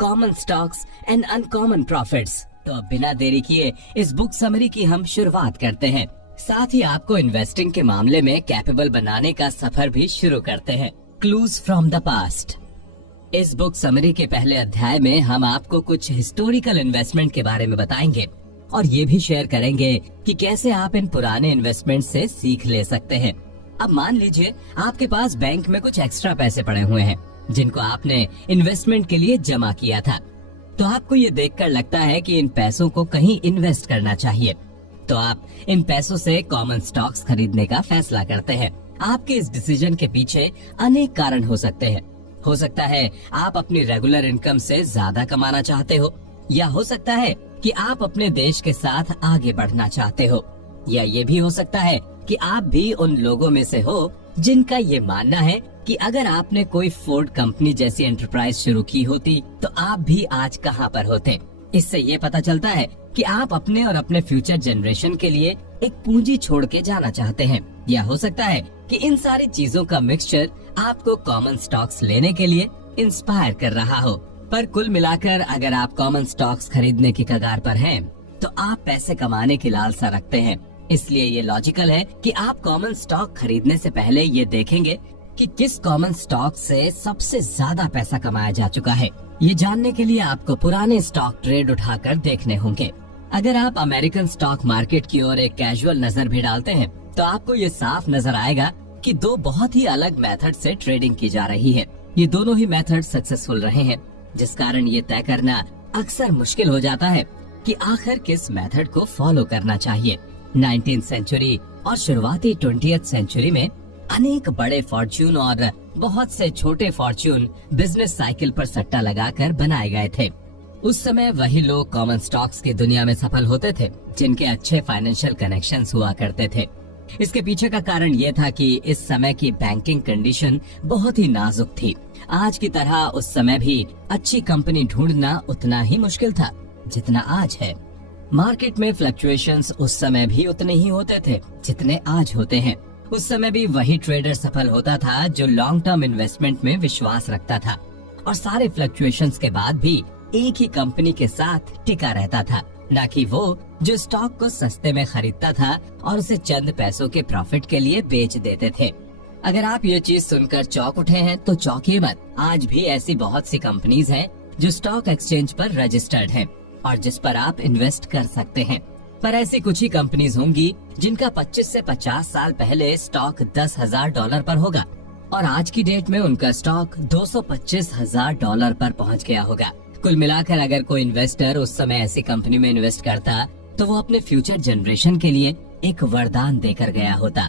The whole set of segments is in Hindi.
Common stocks and uncommon profits. तो अब बिना देरी किए इस बुक समरी की हम शुरुआत करते हैं। साथ ही आपको इन्वेस्टिंग के मामले में कैपेबल बनाने का सफर भी शुरू करते हैं। Clues from the past. इस बुक समरी के पहले अध्याय में हम आपको कुछ हिस्टोरिकल इन्वेस्टमेंट के बारे में बताएंगे और ये भी शेयर करेंगे कि कैसे आप इन पुराने इन्वेस्टमेंट से सीख ले सकते हैं। अब मान लीजिए आपके पास बैंक में कुछ एक्स्ट्रा पैसे पड़े हुए हैं जिनको आपने इन्वेस्टमेंट के लिए जमा किया था। तो आपको ये देखकर लगता है कि इन पैसों को कहीं इन्वेस्ट करना चाहिए, तो आप इन पैसों से कॉमन स्टॉक्स खरीदने का फैसला करते हैं। आपके इस डिसीजन के पीछे अनेक कारण हो सकते हैं। हो सकता है आप अपनी रेगुलर इनकम से ज्यादा कमाना चाहते हो, या हो सकता है कि आप अपने देश के साथ आगे बढ़ना चाहते हो, या ये भी हो सकता है कि आप भी उन लोगों में से हो जिनका ये मानना है कि अगर आपने कोई फोर्ड कंपनी जैसी एंटरप्राइज शुरू की होती तो आप भी आज कहाँ पर होते। इससे ये पता चलता है कि आप अपने और अपने फ्यूचर जनरेशन के लिए एक पूंजी छोड़ के जाना चाहते हैं, या हो सकता है कि इन सारी चीजों का मिक्सचर आपको कॉमन स्टॉक्स लेने के लिए इंस्पायर कर रहा हो। पर कुल मिलाकर अगर आप कॉमन स्टॉक्स खरीदने की कगार पर हैं, तो आप पैसे कमाने की लालसा रखते हैं। इसलिए ये लॉजिकल है कि आप कॉमन स्टॉक खरीदने से पहले ये देखेंगे कि किस कॉमन स्टॉक से सबसे ज्यादा पैसा कमाया जा चुका है। ये जानने के लिए आपको पुराने स्टॉक ट्रेड उठाकर देखने होंगे। अगर आप अमेरिकन स्टॉक मार्केट की ओर एक कैजुअल नजर भी डालते हैं, तो आपको ये साफ नजर आएगा कि दो बहुत ही अलग मेथड से ट्रेडिंग की जा रही है। ये दोनों ही मेथड सक्सेसफुल रहे हैं, जिस कारण ये तय करना अक्सर मुश्किल हो जाता है कि आखिर किस मेथड को फॉलो करना चाहिए। 19th सेंचुरी और शुरुआती 20th सेंचुरी में अनेक बड़े फॉर्च्यून और बहुत से छोटे फॉर्च्यून बिजनेस साइकिल पर सट्टा लगाकर बनाए गए थे। उस समय वही लोग कॉमन स्टॉक्स की दुनिया में सफल होते थे जिनके अच्छे फाइनेंशियल कनेक्शंस हुआ करते थे। इसके पीछे का कारण ये था कि इस समय की बैंकिंग कंडीशन बहुत ही नाजुक थी। आज की तरह उस समय भी अच्छी कंपनी ढूंढना उतना ही मुश्किल था जितना आज है। मार्केट में फ्लक्चुएशंस उस समय भी उतने ही होते थे जितने आज होते हैं। उस समय भी वही ट्रेडर सफल होता था जो लॉन्ग टर्म इन्वेस्टमेंट में विश्वास रखता था और सारे फ्लक्चुएशंस के बाद भी एक ही कंपनी के साथ टिका रहता था, न कि वो जो स्टॉक को सस्ते में खरीदता था और उसे चंद पैसों के प्रॉफिट के लिए बेच देते थे। अगर आप ये चीज सुनकर चौंक उठे हैं तो चौंकिए मत। आज भी ऐसी बहुत सी कंपनीज हैं जो स्टॉक एक्सचेंज पर रजिस्टर्ड हैं और जिस पर आप इन्वेस्ट कर सकते हैं। पर ऐसी कुछ ही कंपनीज होंगी जिनका 25 से 50 साल पहले स्टॉक $10,000 पर होगा और आज की डेट में उनका स्टॉक $225,000 पर पहुंच गया होगा। कुल मिलाकर अगर कोई इन्वेस्टर उस समय ऐसी कंपनी में इन्वेस्ट करता तो वो अपने फ्यूचर जनरेशन के लिए एक वरदान देकर गया होता।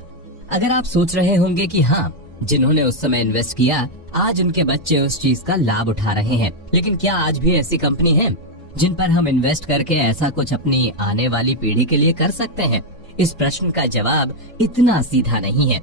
अगर आप सोच रहे होंगे कि हाँ, जिन्होंने उस समय इन्वेस्ट किया आज उनके बच्चे उस चीज का लाभ उठा रहे हैं, लेकिन क्या आज भी ऐसी कंपनी है जिन पर हम इन्वेस्ट करके ऐसा कुछ अपनी आने वाली पीढ़ी के लिए कर सकते हैं? इस प्रश्न का जवाब इतना सीधा नहीं है।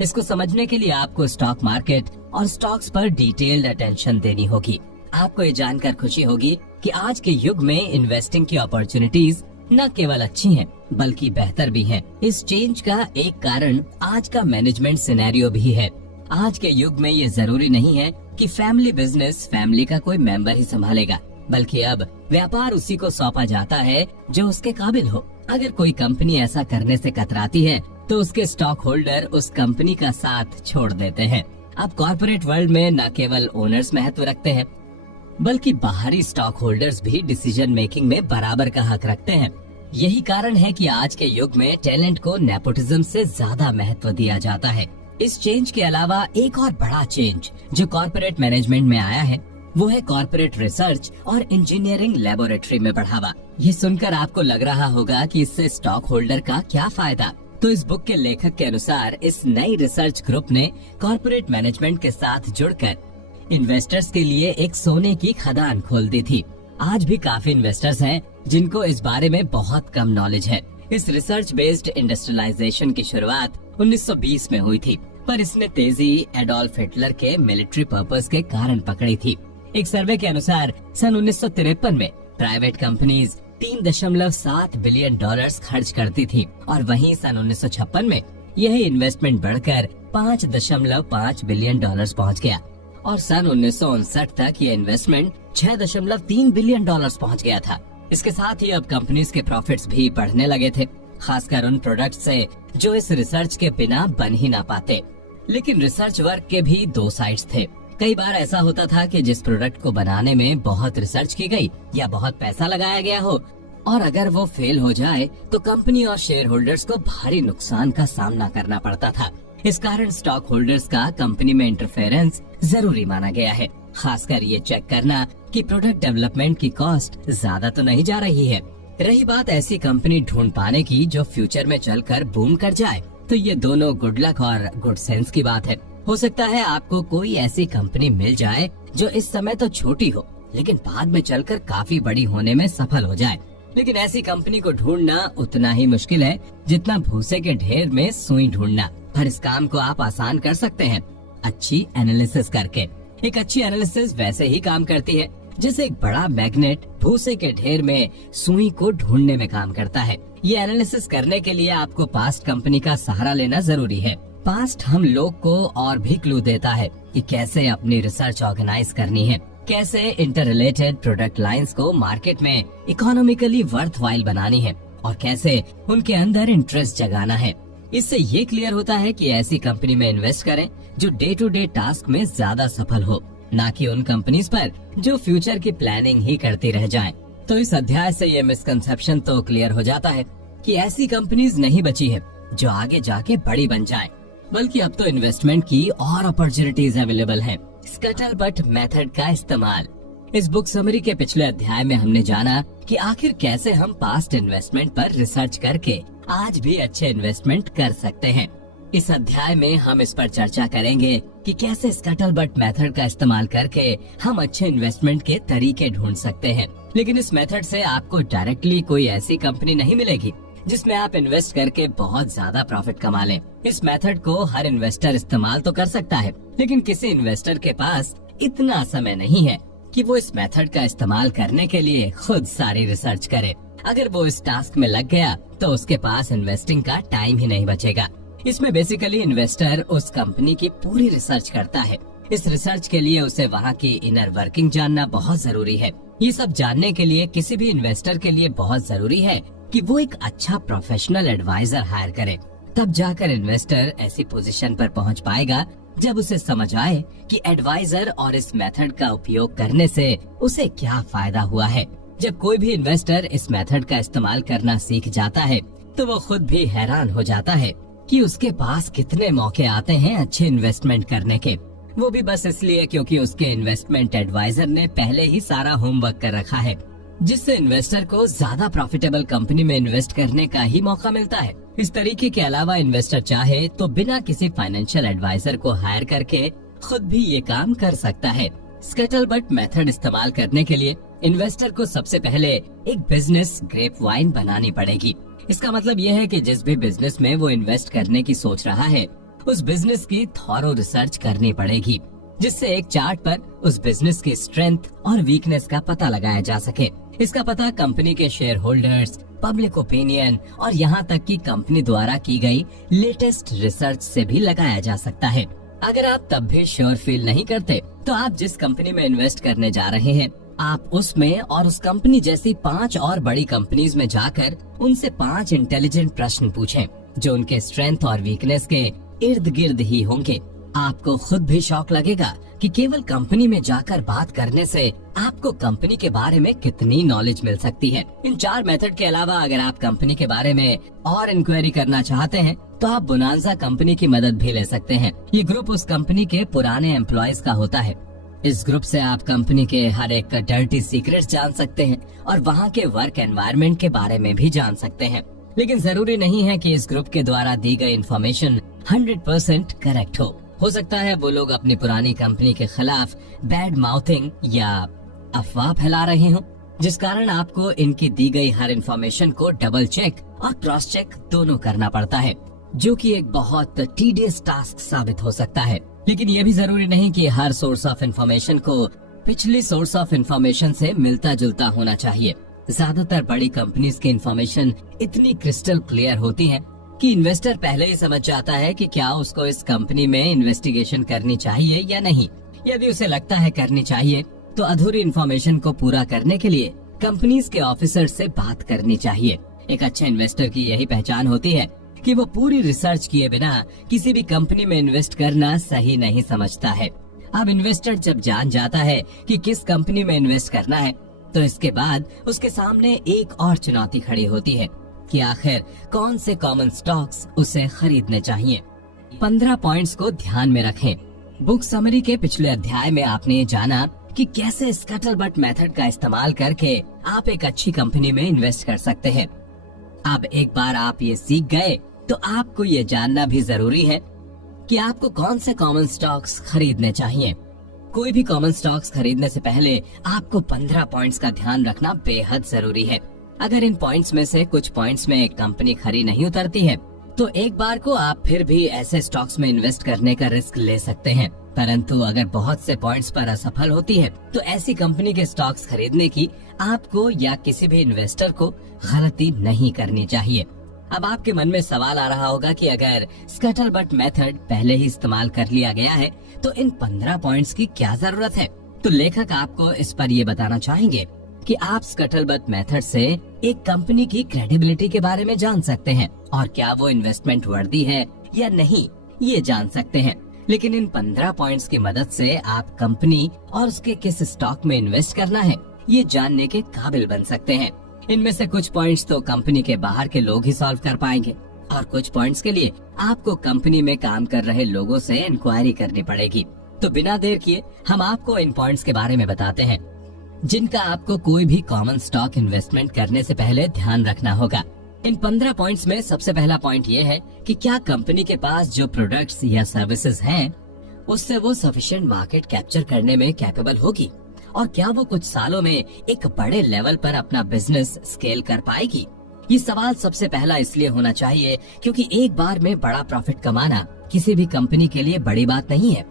इसको समझने के लिए आपको स्टॉक मार्केट और स्टॉक्स पर डिटेल्ड अटेंशन देनी होगी। आपको ये जानकर खुशी होगी कि आज के युग में इन्वेस्टिंग की अपॉर्चुनिटीज न केवल अच्छी हैं, बल्कि बेहतर भी हैं। इस चेंज का एक कारण आज का मैनेजमेंट सिनेरियो भी है। आज के युग में ये जरूरी नहीं है कि फैमिली बिजनेस फैमिली का कोई मेंबर ही संभालेगा, बल्कि अब व्यापार उसी को सौंपा जाता है जो उसके काबिल हो। अगर कोई कंपनी ऐसा करने से कतराती है तो उसके स्टॉक होल्डर उस कंपनी का साथ छोड़ देते हैं। अब कॉर्पोरेट वर्ल्ड में न केवल ओनर्स महत्व रखते हैं, बल्कि बाहरी स्टॉक होल्डर्स भी डिसीजन मेकिंग में बराबर का हक रखते हैं। यही कारण है कि आज के युग में टैलेंट को नेपोटिज्म से ज्यादा महत्व दिया जाता है। इस चेंज के अलावा एक और बड़ा चेंज जो कॉर्पोरेट मैनेजमेंट में आया है वो है कॉर्पोरेट रिसर्च और इंजीनियरिंग लेबोरेटरी में बढ़ावा। ये सुनकर आपको लग रहा होगा कि इससे स्टॉक होल्डर का क्या फायदा। तो इस बुक के लेखक के अनुसार इस नई रिसर्च ग्रुप ने कॉर्पोरेट मैनेजमेंट के साथ जुड़कर इन्वेस्टर्स के लिए एक सोने की खदान खोल दी थी। आज भी काफी इन्वेस्टर्स हैं जिनको इस बारे में बहुत कम नॉलेज है। इस रिसर्च बेस्ड इंडस्ट्रियलाइजेशन की शुरुआत 1920 में हुई थी, पर इसने तेजी एडोल्फ हिटलर के मिलिट्री पर्पस के कारण पकड़ी थी। एक सर्वे के अनुसार सन 1953 में प्राइवेट कंपनीज $3.7 बिलियन खर्च करती थी और वहीं सन 1956 में यह इन्वेस्टमेंट बढ़कर $5.5 बिलियन पहुंच गया और सन 1959 तक ये इन्वेस्टमेंट $6.3 बिलियन पहुंच गया था। इसके साथ ही अब कंपनीज के प्रॉफिट्स भी बढ़ने लगे थे, खासकर उन प्रोडक्ट से जो इस रिसर्च के बिना बन ही ना पाते। लेकिन रिसर्च वर्क के भी दो साइड्स थे। कई बार ऐसा होता था कि जिस प्रोडक्ट को बनाने में बहुत रिसर्च की गई या बहुत पैसा लगाया गया हो, और अगर वो फेल हो जाए तो कंपनी और शेयर होल्डर्स को भारी नुकसान का सामना करना पड़ता था। इस कारण स्टॉक होल्डर्स का कंपनी में इंटरफेरेंस जरूरी माना गया है, खासकर ये चेक करना कि प्रोडक्ट डेवलपमेंट की कॉस्ट ज्यादा तो नहीं जा रही है। रही बात ऐसी कंपनी ढूंढ पाने की जो फ्यूचर में चलकर बूम कर जाए, तो ये दोनों गुड लक और गुड सेंस की बात है। हो सकता है आपको कोई ऐसी कंपनी मिल जाए जो इस समय तो छोटी हो, लेकिन बाद में चलकर काफी बड़ी होने में सफल हो जाए। लेकिन ऐसी कंपनी को ढूंढना उतना ही मुश्किल है जितना भूसे के ढेर में सुई ढूंढना। पर इस काम को आप आसान कर सकते हैं अच्छी एनालिसिस करके। एक अच्छी एनालिसिस वैसे ही काम करती है जैसे एक बड़ा मैग्नेट भूसे के ढेर में सुई को ढूंढने में काम करता है। ये एनालिसिस करने के लिए आपको पास्ट कंपनी का सहारा लेना जरूरी है। पास्ट हम लोग को और भी क्लू देता है कि कैसे अपनी रिसर्च ऑर्गेनाइज करनी है, कैसे इंटर रिलेटेड प्रोडक्ट लाइंस को मार्केट में इकोनॉमिकली वर्थवाइल बनानी है और कैसे उनके अंदर इंटरेस्ट जगाना है। इससे ये क्लियर होता है कि ऐसी कंपनी में इन्वेस्ट करें जो डे टू डे टास्क में ज्यादा सफल हो, ना कि उन कंपनीज पर जो फ्यूचर की प्लानिंग ही करती रह जाएं। तो इस अध्याय से ये मिसकंसेप्शन तो क्लियर हो जाता है कि ऐसी कंपनीज नहीं बची है जो आगे जाके बड़ी बन जाएं, बल्कि अब तो इन्वेस्टमेंट की और अपॉर्चुनिटीज अवेलेबल हैं। स्कटलबट मेथड का इस्तेमाल। इस बुक समरी के पिछले अध्याय में हमने जाना कि आखिर कैसे हम पास्ट इन्वेस्टमेंट पर रिसर्च करके आज भी अच्छे इन्वेस्टमेंट कर सकते हैं। इस अध्याय में हम इस पर चर्चा करेंगे कि कैसे स्कटलबट मेथड का इस्तेमाल करके हम अच्छे इन्वेस्टमेंट के तरीके ढूंढ सकते हैं। लेकिन इस मेथड से आपको डायरेक्टली कोई ऐसी कंपनी नहीं मिलेगी जिसमें आप इन्वेस्ट करके बहुत ज्यादा प्रॉफिट कमा लें। इस मेथड को हर इन्वेस्टर इस्तेमाल तो कर सकता है, लेकिन किसी इन्वेस्टर के पास इतना समय नहीं है कि वो इस मेथड का इस्तेमाल करने के लिए खुद सारी रिसर्च करे। अगर वो इस टास्क में लग गया तो उसके पास इन्वेस्टिंग का टाइम ही नहीं बचेगा। इसमें बेसिकली इन्वेस्टर उस कंपनी की पूरी रिसर्च करता है। इस रिसर्च के लिए उसे वहाँ की इनर वर्किंग जानना बहुत जरूरी है। ये सब जानने के लिए किसी भी इन्वेस्टर के लिए बहुत जरूरी है कि वो एक अच्छा प्रोफेशनल एडवाइजर हायर करे। तब जाकर इन्वेस्टर ऐसी पोजीशन पर पहुंच पाएगा जब उसे समझ आए कि एडवाइजर और इस मेथड का उपयोग करने से उसे क्या फायदा हुआ है। जब कोई भी इन्वेस्टर इस मेथड का इस्तेमाल करना सीख जाता है तो वो खुद भी हैरान हो जाता है कि उसके पास कितने मौके आते हैं अच्छे इन्वेस्टमेंट करने के। वो भी बस इसलिए क्योंकि उसके इन्वेस्टमेंट एडवाइजर ने पहले ही सारा होमवर्क कर रखा है, जिससे इन्वेस्टर को ज्यादा प्रॉफिटेबल कंपनी में इन्वेस्ट करने का ही मौका मिलता है। इस तरीके के अलावा इन्वेस्टर चाहे तो बिना किसी फाइनेंशियल एडवाइजर को हायर करके खुद भी ये काम कर सकता है। स्कटलबट मेथड इस्तेमाल करने के लिए इन्वेस्टर को सबसे पहले एक बिजनेस ग्रेप वाइन बनानी पड़ेगी। इसका मतलब यह है कि जिस भी बिजनेस में वो इन्वेस्ट करने की सोच रहा है उस बिजनेस की थॉरो रिसर्च करनी पड़ेगी, जिससे एक चार्ट पर उस बिजनेस की स्ट्रेंथ और वीकनेस का पता लगाया जा सके। इसका पता कंपनी के शेयर होल्डर्स, पब्लिक ओपिनियन और यहाँ तक कि कंपनी द्वारा की गई लेटेस्ट रिसर्च से भी लगाया जा सकता है। अगर आप तब भी श्योर फील नहीं करते तो आप जिस कंपनी में इन्वेस्ट करने जा रहे हैं आप उसमें और उस कंपनी जैसी 5 और बड़ी कंपनीज में जाकर उनसे 5 इंटेलिजेंट प्रश्न पूछें जो उनके स्ट्रेंथ और वीकनेस के इर्द गिर्द ही होंगे। आपको खुद भी शौक लगेगा कि केवल कंपनी में जाकर बात करने से आपको कंपनी के बारे में कितनी नॉलेज मिल सकती है। इन 4 मेथड के अलावा अगर आप कंपनी के बारे में और इंक्वायरी करना चाहते हैं तो आप बोनांजा कंपनी की मदद भी ले सकते हैं। ये ग्रुप उस कंपनी के पुराने एम्प्लॉयज का होता है। इस ग्रुप से आप कंपनी के हर एक डर्टी सीक्रेट्स जान सकते हैं और वहाँ के वर्क एनवायरनमेंट के बारे में भी जान सकते हैं। लेकिन जरूरी नहीं है कि इस ग्रुप के द्वारा दी गई इन्फॉर्मेशन 100% करेक्ट हो सकता है वो लोग अपनी पुरानी कंपनी के खिलाफ बैड माउथिंग या अफवाह फैला रहे हों, जिस कारण आपको इनकी दी गई हर इन्फॉर्मेशन को डबल चेक और क्रॉस चेक दोनों करना पड़ता है, जो कि एक बहुत टीडियस टास्क साबित हो सकता है। लेकिन ये भी जरूरी नहीं कि हर सोर्स ऑफ इन्फॉर्मेशन को पिछली सोर्स ऑफ इन्फॉर्मेशन से मिलता जुलता होना चाहिए। ज्यादातर बड़ी कंपनीज की इन्फॉर्मेशन इतनी क्रिस्टल क्लियर होती है कि इन्वेस्टर पहले ही समझ जाता है कि क्या उसको इस कंपनी में इन्वेस्टिगेशन करनी चाहिए या नहीं। यदि उसे लगता है करनी चाहिए तो अधूरी इन्फॉर्मेशन को पूरा करने के लिए कंपनीज के ऑफिसर से बात करनी चाहिए। एक अच्छे इन्वेस्टर की यही पहचान होती है कि वो पूरी रिसर्च किए बिना किसी भी कंपनी में इन्वेस्ट करना सही नहीं समझता है। अब इन्वेस्टर जब जान जाता है कि किस कंपनी में इन्वेस्ट करना है, तो इसके बाद उसके सामने एक और चुनौती खड़ी होती है कि आखिर कौन से कॉमन स्टॉक्स उसे खरीदने चाहिए। 15 पॉइंट्स को ध्यान में रखें। बुक समरी के पिछले अध्याय में आपने ये जाना कि कैसे स्कैटरबट मेथड का इस्तेमाल करके आप एक अच्छी कंपनी में इन्वेस्ट कर सकते हैं। अब एक बार आप ये सीख गए तो आपको ये जानना भी जरूरी है कि आपको कौन से कॉमन स्टॉक्स खरीदने चाहिए। कोई भी कॉमन स्टॉक्स खरीदने से पहले आपको 15 पॉइंट्स का ध्यान रखना बेहद जरूरी है। अगर इन पॉइंट्स में से कुछ पॉइंट्स में एक कंपनी खरी नहीं उतरती है, तो एक बार को आप फिर भी ऐसे स्टॉक्स में इन्वेस्ट करने का रिस्क ले सकते हैं। परंतु अगर बहुत से पॉइंट्स पर असफल होती है, तो ऐसी कंपनी के स्टॉक्स खरीदने की आपको या किसी भी इन्वेस्टर को गलती नहीं करनी चाहिए। अब आपके मन में सवाल आ रहा होगा कि अगर स्कैटरबट मेथड पहले ही इस्तेमाल कर लिया गया है, तो इन 15 पॉइंट्स की क्या जरूरत है। तो लेखक आपको इस पर ये बताना चाहेंगे कि आप स्कैटरबट मेथड से एक कंपनी की क्रेडिबिलिटी के बारे में जान सकते हैं और क्या वो इन्वेस्टमेंट वर्दी है या नहीं, ये जान सकते हैं। लेकिन इन 15 पॉइंट्स की मदद से आप कंपनी और उसके किस स्टॉक में इन्वेस्ट करना है, ये जानने के काबिल बन सकते हैं। इनमें से कुछ पॉइंट्स तो कंपनी के बाहर के लोग ही सॉल्व कर पाएंगे और कुछ पॉइंट्स के लिए आपको कंपनी में काम कर रहे लोगों से इंक्वायरी करनी पड़ेगी। तो बिना देर किए हम आपको इन पॉइंट्स के बारे में बताते हैं, जिनका आपको कोई भी कॉमन स्टॉक इन्वेस्टमेंट करने से पहले ध्यान रखना होगा। इन 15 पॉइंट्स में सबसे पहला पॉइंट ये है कि क्या कंपनी के पास जो प्रोडक्ट्स या सर्विसेज हैं, उससे वो सफिशिएंट मार्केट कैप्चर करने में कैपेबल होगी और क्या वो कुछ सालों में एक बड़े लेवल पर अपना बिजनेस स्केल कर पाएगी। ये सवाल सबसे पहला इसलिए होना चाहिए क्योंकि एक बार में बड़ा प्रॉफिट कमाना किसी भी कंपनी के लिए बड़ी बात नहीं है,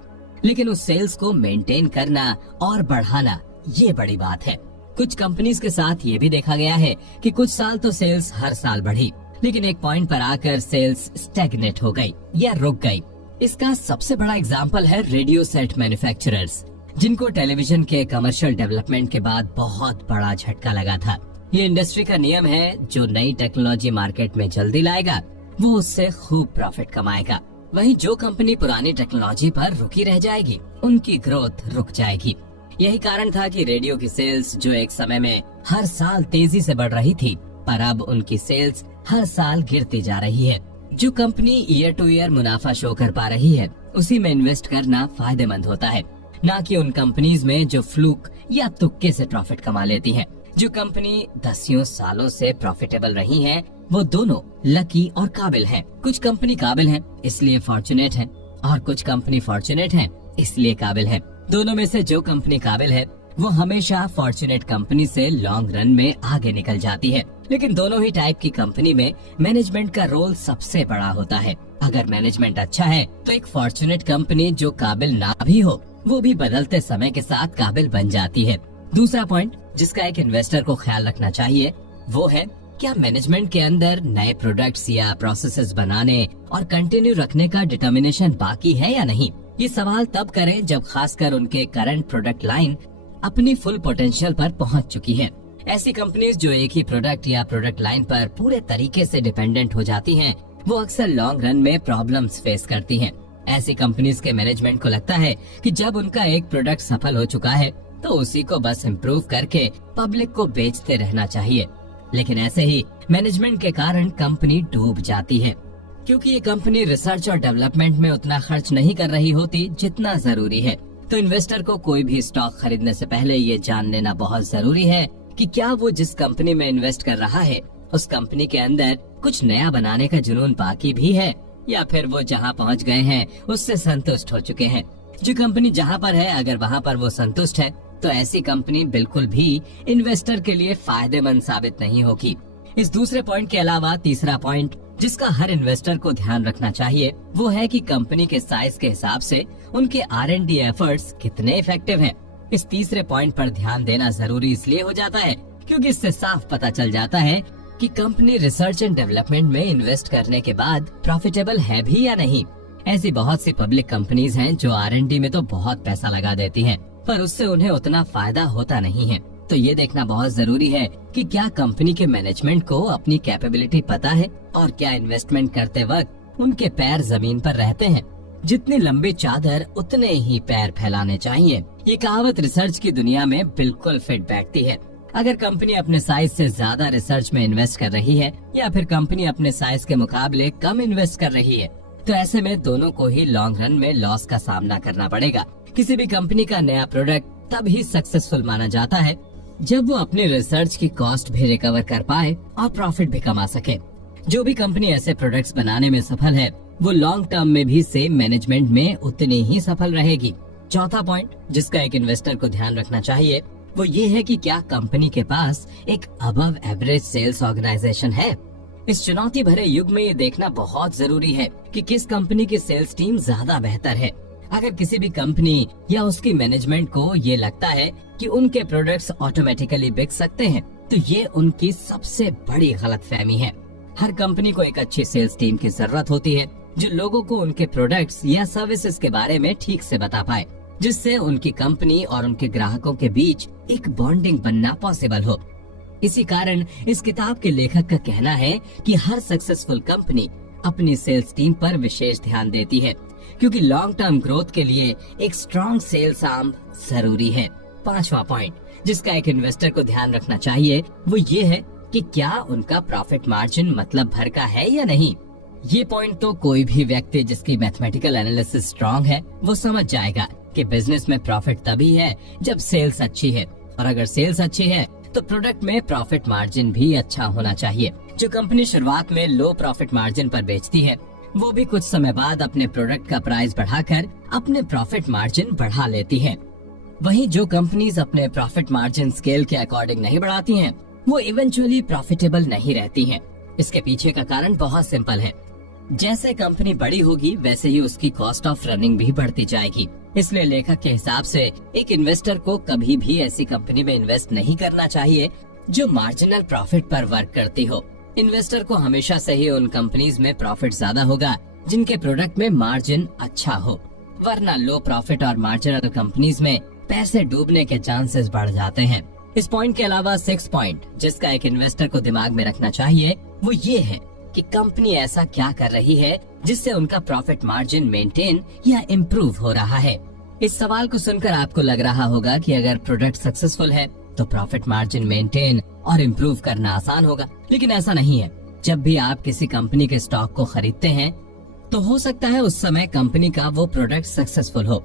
लेकिन उस सेल्स को मेंटेन करना और बढ़ाना ये बड़ी बात है। कुछ कंपनीज के साथ ये भी देखा गया है कि कुछ साल तो सेल्स हर साल बढ़ी, लेकिन एक पॉइंट पर आकर सेल्स स्टैग्नेट हो गई या रुक गई। इसका सबसे बड़ा एग्जाम्पल है रेडियो सेट मैन्युफैक्चरर्स, जिनको टेलीविजन के कमर्शियल डेवलपमेंट के बाद बहुत बड़ा झटका लगा था। ये इंडस्ट्री का नियम है, जो नई टेक्नोलॉजी मार्केट में जल्दी लाएगा वो उससे खूब प्रॉफिट कमाएगा। वहीं जो कंपनी पुरानी टेक्नोलॉजी पर रुकी रह जाएगी, उनकी ग्रोथ रुक जाएगी। यही कारण था कि रेडियो की सेल्स जो एक समय में हर साल तेजी से बढ़ रही थी, पर अब उनकी सेल्स हर साल गिरती जा रही है। जो कंपनी ईयर टू ईयर मुनाफा शो कर पा रही है, उसी में इन्वेस्ट करना फायदेमंद होता है, ना कि उन कंपनीज में जो फ्लूक या तुक्के से प्रॉफिट कमा लेती हैं। जो कंपनी दसियों सालों से प्रॉफिटेबल रही हैं, वो दोनों लकी और काबिल हैं। कुछ कंपनी काबिल हैं इसलिए फॉर्चुनेट हैं, और कुछ कंपनी फॉर्चुनेट हैं इसलिए काबिल हैं। दोनों में से जो कंपनी काबिल है वो हमेशा फॉर्चुनेट कंपनी से लॉन्ग रन में आगे निकल जाती है। लेकिन दोनों ही टाइप की कंपनी में मैनेजमेंट का रोल सबसे बड़ा होता है। अगर मैनेजमेंट अच्छा है तो एक फॉर्चुनेट कंपनी जो काबिल ना भी हो, वो भी बदलते समय के साथ काबिल बन जाती है। दूसरा पॉइंट जिसका एक इन्वेस्टर को ख्याल रखना चाहिए वो है, क्या मैनेजमेंट के अंदर नए प्रोडक्ट्स या प्रोसेसेस बनाने और कंटिन्यू रखने का डिटर्मिनेशन बाकी है या नहीं। ये सवाल तब करें जब खासकर उनके करंट प्रोडक्ट लाइन अपनी फुल पोटेंशियल पर पहुंच चुकी है। ऐसी कंपनीज जो एक ही प्रोडक्ट या प्रोडक्ट लाइन पर पूरे तरीके से डिपेंडेंट हो जाती हैं, वो अक्सर लॉन्ग रन में प्रॉब्लम्स फेस करती हैं। ऐसी कंपनीज के मैनेजमेंट को लगता है कि जब उनका एक प्रोडक्ट सफल हो चुका है तो उसी को बस इम्प्रूव करके पब्लिक को बेचते रहना चाहिए। लेकिन ऐसे ही मैनेजमेंट के कारण कंपनी डूब जाती है, क्योंकि ये कंपनी रिसर्च और डेवलपमेंट में उतना खर्च नहीं कर रही होती जितना जरूरी है। तो इन्वेस्टर को कोई भी स्टॉक खरीदने से पहले ये जान लेना बहुत जरूरी है कि क्या वो जिस कंपनी में इन्वेस्ट कर रहा है, उस कंपनी के अंदर कुछ नया बनाने का जुनून बाकी भी है, या फिर वो जहाँ पहुँच गए हैं उससे संतुष्ट हो चुके हैं। जो कंपनी जहाँ पर है, अगर वहाँ पर वो संतुष्ट है, तो ऐसी कंपनी बिल्कुल भी इन्वेस्टर के लिए फायदेमंद साबित नहीं होगी। इस दूसरे पॉइंट के अलावा तीसरा पॉइंट जिसका हर इन्वेस्टर को ध्यान रखना चाहिए वो है कि कंपनी के साइज के हिसाब से उनके R&D एफर्ट्स कितने इफेक्टिव हैं। इस तीसरे पॉइंट पर ध्यान देना जरूरी इसलिए हो जाता है क्योंकि इससे साफ पता चल जाता है कि कंपनी रिसर्च एंड डेवलपमेंट में इन्वेस्ट करने के बाद प्रॉफिटेबल है भी या नहीं। ऐसी बहुत सी पब्लिक कंपनीज हैं जो R&D में तो बहुत पैसा लगा देती हैं, पर उससे उन्हें उतना फायदा होता नहीं है। तो ये देखना बहुत जरूरी है कि क्या कंपनी के मैनेजमेंट को अपनी कैपेबिलिटी पता है और क्या इन्वेस्टमेंट करते वक्त उनके पैर जमीन पर रहते हैं। जितनी लंबी चादर उतने ही पैर फैलाने चाहिए। ये कहावत रिसर्च की दुनिया में बिल्कुल फिट बैठती है। अगर कंपनी अपने साइज से ज्यादा रिसर्च में इन्वेस्ट कर रही है या फिर कंपनी अपने साइज के मुकाबले कम इन्वेस्ट कर रही है, तो ऐसे में दोनों को ही लॉन्ग रन में लॉस का सामना करना पड़ेगा। किसी भी कंपनी का नया प्रोडक्ट तब ही सक्सेसफुल माना जाता है जब वो अपनी रिसर्च की कॉस्ट भी रिकवर कर पाए और प्रॉफिट भी कमा सके। जो भी कंपनी ऐसे प्रोडक्ट्स बनाने में सफल है, वो लॉन्ग टर्म में भी सेम मैनेजमेंट में उतनी ही सफल रहेगी। चौथा पॉइंट जिसका एक इन्वेस्टर को ध्यान रखना चाहिए वो ये है कि क्या कंपनी के पास एक अबव एवरेज सेल्स ऑर्गेनाइजेशन है। इस चुनौती भरे युग में ये देखना बहुत जरूरी है कि किस कंपनी की सेल्स टीम ज्यादा बेहतर है। अगर किसी भी कंपनी या उसकी मैनेजमेंट को ये लगता है कि उनके प्रोडक्ट्स ऑटोमेटिकली बिक सकते हैं, तो ये उनकी सबसे बड़ी गलतफहमी है। हर कंपनी को एक अच्छी सेल्स टीम की जरूरत होती है जो लोगों को उनके प्रोडक्ट्स या सर्विसेज के बारे में ठीक से बता पाए, जिससे उनकी कंपनी और उनके ग्राहकों के बीच एक बॉन्डिंग बनना पॉसिबल हो। इसी कारण इस किताब के लेखक का कहना है कि हर सक्सेसफुल कंपनी अपनी सेल्स टीम पर विशेष ध्यान देती है, क्योंकि लॉन्ग टर्म ग्रोथ के लिए एक स्ट्रॉन्ग सेल्स आर्म जरूरी है। पांचवा पॉइंट जिसका एक इन्वेस्टर को ध्यान रखना चाहिए वो ये है कि क्या उनका प्रॉफिट मार्जिन मतलब भर का है या नहीं। ये पॉइंट तो कोई भी व्यक्ति जिसकी मैथमेटिकल एनालिसिस स्ट्रॉन्ग है वो समझ जाएगा कि बिजनेस में प्रॉफिट तभी है जब सेल्स अच्छी है, और अगर सेल्स अच्छी है तो प्रोडक्ट में प्रॉफिट मार्जिन भी अच्छा होना चाहिए। जो कंपनी शुरुआत में लो प्रॉफिट मार्जिन पर बेचती है, वो भी कुछ समय बाद अपने प्रोडक्ट का प्राइस बढ़ाकर अपने प्रॉफिट मार्जिन बढ़ा लेती है। वहीं जो कंपनीज अपने प्रॉफिट मार्जिन स्केल के अकॉर्डिंग नहीं बढ़ाती हैं, वो इवेंचुअली प्रॉफिटेबल नहीं रहती हैं। इसके पीछे का कारण बहुत सिंपल है। जैसे कंपनी बड़ी होगी वैसे ही उसकी कॉस्ट ऑफ रनिंग भी बढ़ती जाएगी। इसलिए लेखक के हिसाब से एक इन्वेस्टर को कभी भी ऐसी कंपनी में इन्वेस्ट नहीं करना चाहिए जो मार्जिनल प्रॉफिट पर वर्क करती हो। इन्वेस्टर को हमेशा से ही उन कंपनीज में प्रॉफिट ज्यादा होगा जिनके प्रोडक्ट में मार्जिन अच्छा हो, वरना लो प्रॉफिट और मार्जिनल कंपनीज में पैसे डूबने के चांसेस बढ़ जाते हैं। इस पॉइंट के अलावा 6 पॉइंट जिसका एक इन्वेस्टर को दिमाग में रखना चाहिए वो ये है कि कंपनी ऐसा क्या कर रही है जिससे उनका प्रॉफिट मार्जिन मेंटेन या इम्प्रूव हो रहा है। इस सवाल को सुनकर आपको लग रहा होगा कि अगर प्रोडक्ट सक्सेसफुल है तो प्रॉफिट मार्जिन मेंटेन और इम्प्रूव करना आसान होगा, लेकिन ऐसा नहीं है। जब भी आप किसी कंपनी के स्टॉक को खरीदते हैं तो हो सकता है उस समय कंपनी का वो प्रोडक्ट सक्सेसफुल हो,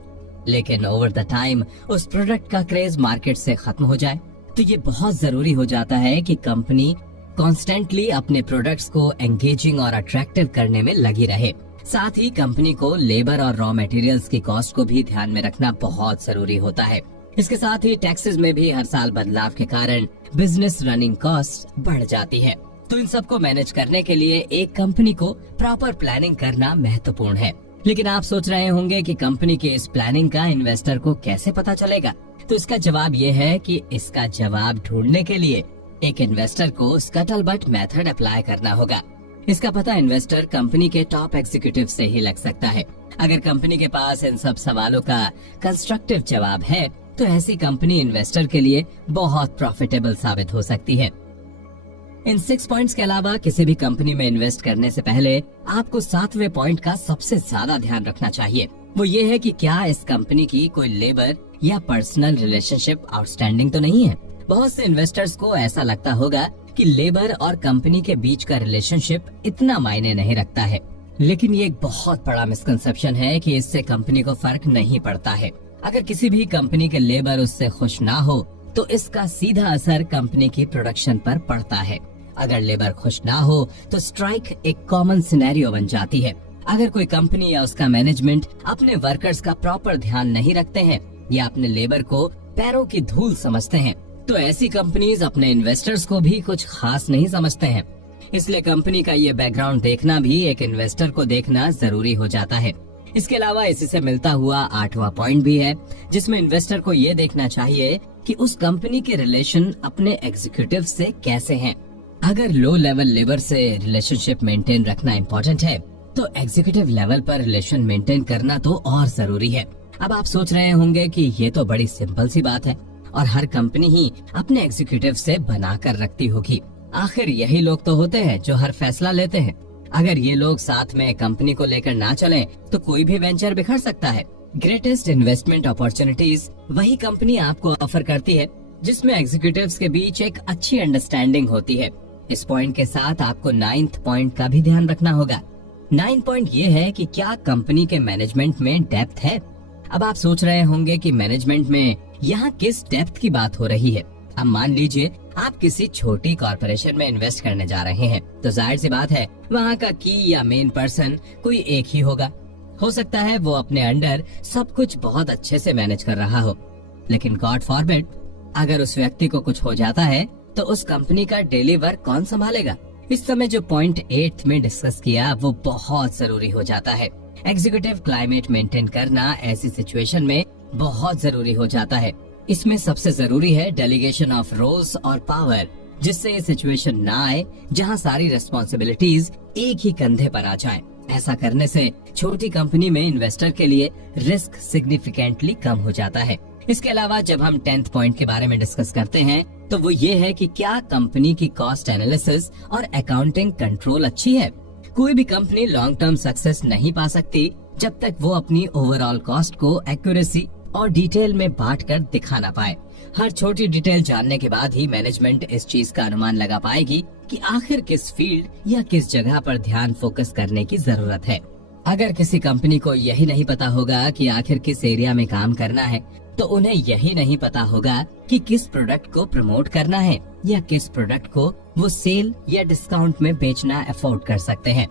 लेकिन ओवर द टाइम उस प्रोडक्ट का क्रेज मार्केट से खत्म हो जाए। तो ये बहुत जरूरी हो जाता है कि कंपनी कॉन्स्टेंटली अपने प्रोडक्ट्स को एंगेजिंग और अट्रैक्टिव करने में लगी रहे। साथ ही कंपनी को लेबर और रॉ मटेरियल्स की कॉस्ट को भी ध्यान में रखना बहुत जरूरी होता है। इसके साथ ही टैक्सेस में भी हर साल बदलाव के कारण बिजनेस रनिंग कॉस्ट बढ़ जाती है। तो इन सबको मैनेज करने के लिए एक कंपनी को प्रॉपर प्लानिंग करना महत्वपूर्ण है। लेकिन आप सोच रहे होंगे कि कंपनी के इस प्लानिंग का इन्वेस्टर को कैसे पता चलेगा? तो इसका जवाब ये है कि इसका जवाब ढूंढने के लिए एक इन्वेस्टर को स्कटलबट मेथड अप्लाई करना होगा। इसका पता इन्वेस्टर कंपनी के टॉप एग्जीक्यूटिव से ही लग सकता है। अगर कंपनी के पास इन सब सवालों का कंस्ट्रक्टिव जवाब है तो ऐसी कंपनी इन्वेस्टर के लिए बहुत प्रॉफिटेबल साबित हो सकती है। इन 6 पॉइंट्स के अलावा किसी भी कंपनी में इन्वेस्ट करने से पहले आपको 7वें पॉइंट का सबसे ज्यादा ध्यान रखना चाहिए। वो ये है कि क्या इस कंपनी की कोई लेबर या पर्सनल रिलेशनशिप आउटस्टैंडिंग तो नहीं है। बहुत से इन्वेस्टर्स को ऐसा लगता होगा कि लेबर और कंपनी के बीच का रिलेशनशिप इतना मायने नहीं रखता है, लेकिन ये एक बहुत बड़ा मिसकंसेप्शन है कि इससे कंपनी को फर्क नहीं पड़ता है। अगर किसी भी कंपनी के लेबर उससे खुश ना हो तो इसका सीधा असर कंपनी की प्रोडक्शन पर पड़ता है। अगर लेबर खुश ना हो तो स्ट्राइक एक कॉमन सिनेरियो बन जाती है। अगर कोई कंपनी या उसका मैनेजमेंट अपने वर्कर्स का प्रॉपर ध्यान नहीं रखते हैं या अपने लेबर को पैरों की धूल समझते हैं तो ऐसी कंपनीज अपने इन्वेस्टर्स को भी कुछ खास नहीं समझते हैं। इसलिए कंपनी का ये बैकग्राउंड देखना भी एक इन्वेस्टर को देखना जरूरी हो जाता है। इसके अलावा इसी से मिलता हुआ 8वां पॉइंट भी है जिसमें इन्वेस्टर को ये देखना चाहिए कि उस कंपनी के रिलेशन अपने एग्जीक्यूटिव से कैसे हैं। अगर लो लेवल लेबर से रिलेशनशिप मेंटेन रखना इम्पोर्टेंट है तो एग्जीक्यूटिव लेवल पर रिलेशन मेंटेन करना तो और जरूरी है। अब आप सोच रहे होंगे कि ये तो बड़ी सिंपल सी बात है और हर कंपनी ही अपने एग्जीक्यूटिव से बना कर रखती होगी। आखिर यही लोग तो होते हैं जो हर फैसला लेते हैं। अगर ये लोग साथ में कंपनी को लेकर ना चलें, तो कोई भी वेंचर बिखर सकता है। ग्रेटेस्ट इन्वेस्टमेंट अपॉर्चुनिटीज वही कंपनी आपको ऑफर करती है जिसमें एग्जीक्यूटिव्स के बीच एक अच्छी अंडरस्टैंडिंग होती है। इस पॉइंट के साथ आपको 9th पॉइंट का भी ध्यान रखना होगा। 9 पॉइंट ये है कि क्या कंपनी के मैनेजमेंट में डेप्थ है। अब आप सोच रहे होंगे कि मैनेजमेंट में यहाँ किस डेप्थ की बात हो रही है। अब मान लीजिए आप किसी छोटी कॉर्पोरेशन में इन्वेस्ट करने जा रहे हैं, तो जाहिर सी बात है वहाँ का की या मेन पर्सन कोई एक ही होगा। हो सकता है वो अपने अंडर सब कुछ बहुत अच्छे से मैनेज कर रहा हो, लेकिन गॉड फॉरबिड अगर उस व्यक्ति को कुछ हो जाता है तो उस कंपनी का डेली वर्क कौन संभालेगा। इस समय जो पॉइंट 8 में डिस्कस किया वो बहुत जरूरी हो जाता है। एग्जीक्यूटिव क्लाइमेट मेंटेन करना ऐसी सिचुएशन में बहुत जरूरी हो जाता है। इसमें सबसे जरूरी है डेलीगेशन ऑफ रोल्स और पावर, जिससे ये सिचुएशन ना आए जहां सारी रिस्पॉन्सिबिलिटीज एक ही कंधे पर आ जाएं। ऐसा करने से छोटी कंपनी में इन्वेस्टर के लिए रिस्क सिग्निफिकेंटली कम हो जाता है। इसके अलावा जब हम 10th पॉइंट के बारे में डिस्कस करते हैं तो वो ये है कि क्या कंपनी की कॉस्ट एनालिसिस और अकाउंटिंग कंट्रोल अच्छी है। कोई भी कंपनी लॉन्ग टर्म सक्सेस नहीं पा सकती जब तक वो अपनी ओवरऑल कॉस्ट को एक्यूरेसी और डिटेल में बांट कर दिखा ना पाए। हर छोटी डिटेल जानने के बाद ही मैनेजमेंट इस चीज का अनुमान लगा पाएगी कि आखिर किस फील्ड या किस जगह पर ध्यान फोकस करने की जरूरत है। अगर किसी कंपनी को यही नहीं पता होगा कि आखिर किस एरिया में काम करना है, तो उन्हें यही नहीं पता होगा कि किस प्रोडक्ट को प्रमोट करना है या किस प्रोडक्ट को वो सेल या डिस्काउंट में बेचना अफोर्ड कर सकते हैं।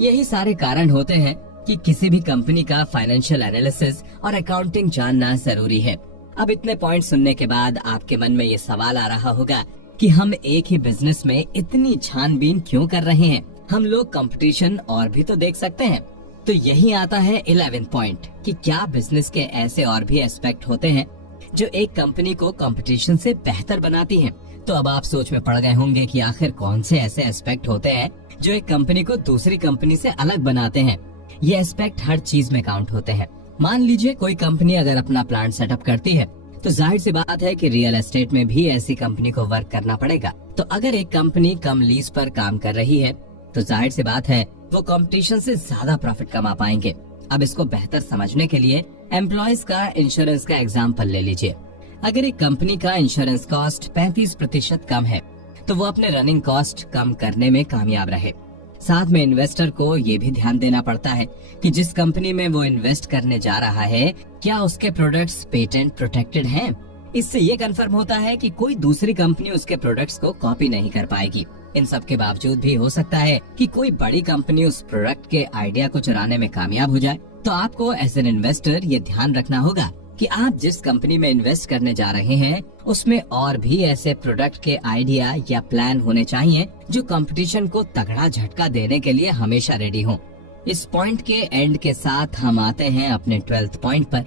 यही सारे कारण होते हैं कि किसी भी कंपनी का फाइनेंशियल एनालिसिस और अकाउंटिंग जानना जरूरी है। अब इतने पॉइंट सुनने के बाद आपके मन में ये सवाल आ रहा होगा कि हम एक ही बिजनेस में इतनी छानबीन क्यों कर रहे हैं, हम लोग कंपटीशन और भी तो देख सकते हैं। तो यही आता है 11th पॉइंट कि क्या बिजनेस के ऐसे और भी एस्पेक्ट होते हैं जो एक कंपनी को कंपटीशन से बेहतर बनाती हैं। तो अब आप सोच में पड़ गए होंगे कि आखिर कौन से ऐसे एस्पेक्ट होते हैं जो एक कंपनी को दूसरी कंपनी से अलग बनाते हैं। ये एस्पेक्ट हर चीज में काउंट होते हैं। मान लीजिए कोई कंपनी अगर अपना प्लांट सेटअप करती है, तो जाहिर सी बात है कि रियल एस्टेट में भी ऐसी कंपनी को वर्क करना पड़ेगा। तो अगर एक कंपनी कम लीज पर काम कर रही है, तो जाहिर सी बात है वो कंपटीशन से ज्यादा प्रॉफिट कमा पाएंगे। अब इसको बेहतर समझने के लिए एम्प्लॉयज का इंश्योरेंस का एग्जाम्पल ले लीजिए। अगर एक कंपनी का इंश्योरेंस कॉस्ट 35% कम है, तो वो अपने रनिंग कॉस्ट कम करने में कामयाब रहे। साथ में इन्वेस्टर को ये भी ध्यान देना पड़ता है कि जिस कंपनी में वो इन्वेस्ट करने जा रहा है, क्या उसके प्रोडक्ट्स पेटेंट प्रोटेक्टेड हैं। इससे ये कंफर्म होता है कि कोई दूसरी कंपनी उसके प्रोडक्ट्स को कॉपी नहीं कर पाएगी। इन सब के बावजूद भी हो सकता है कि कोई बड़ी कंपनी उस प्रोडक्ट के आइडिया को चुराने में कामयाब हो जाए। तो आपको एज एन इन्वेस्टर ये ध्यान रखना होगा कि आप जिस कंपनी में इन्वेस्ट करने जा रहे हैं उसमें और भी ऐसे प्रोडक्ट के आइडिया या प्लान होने चाहिए जो कंपटीशन को तगड़ा झटका देने के लिए हमेशा रेडी हो। इस पॉइंट के एंड के साथ हम आते हैं अपने 12th पॉइंट पर,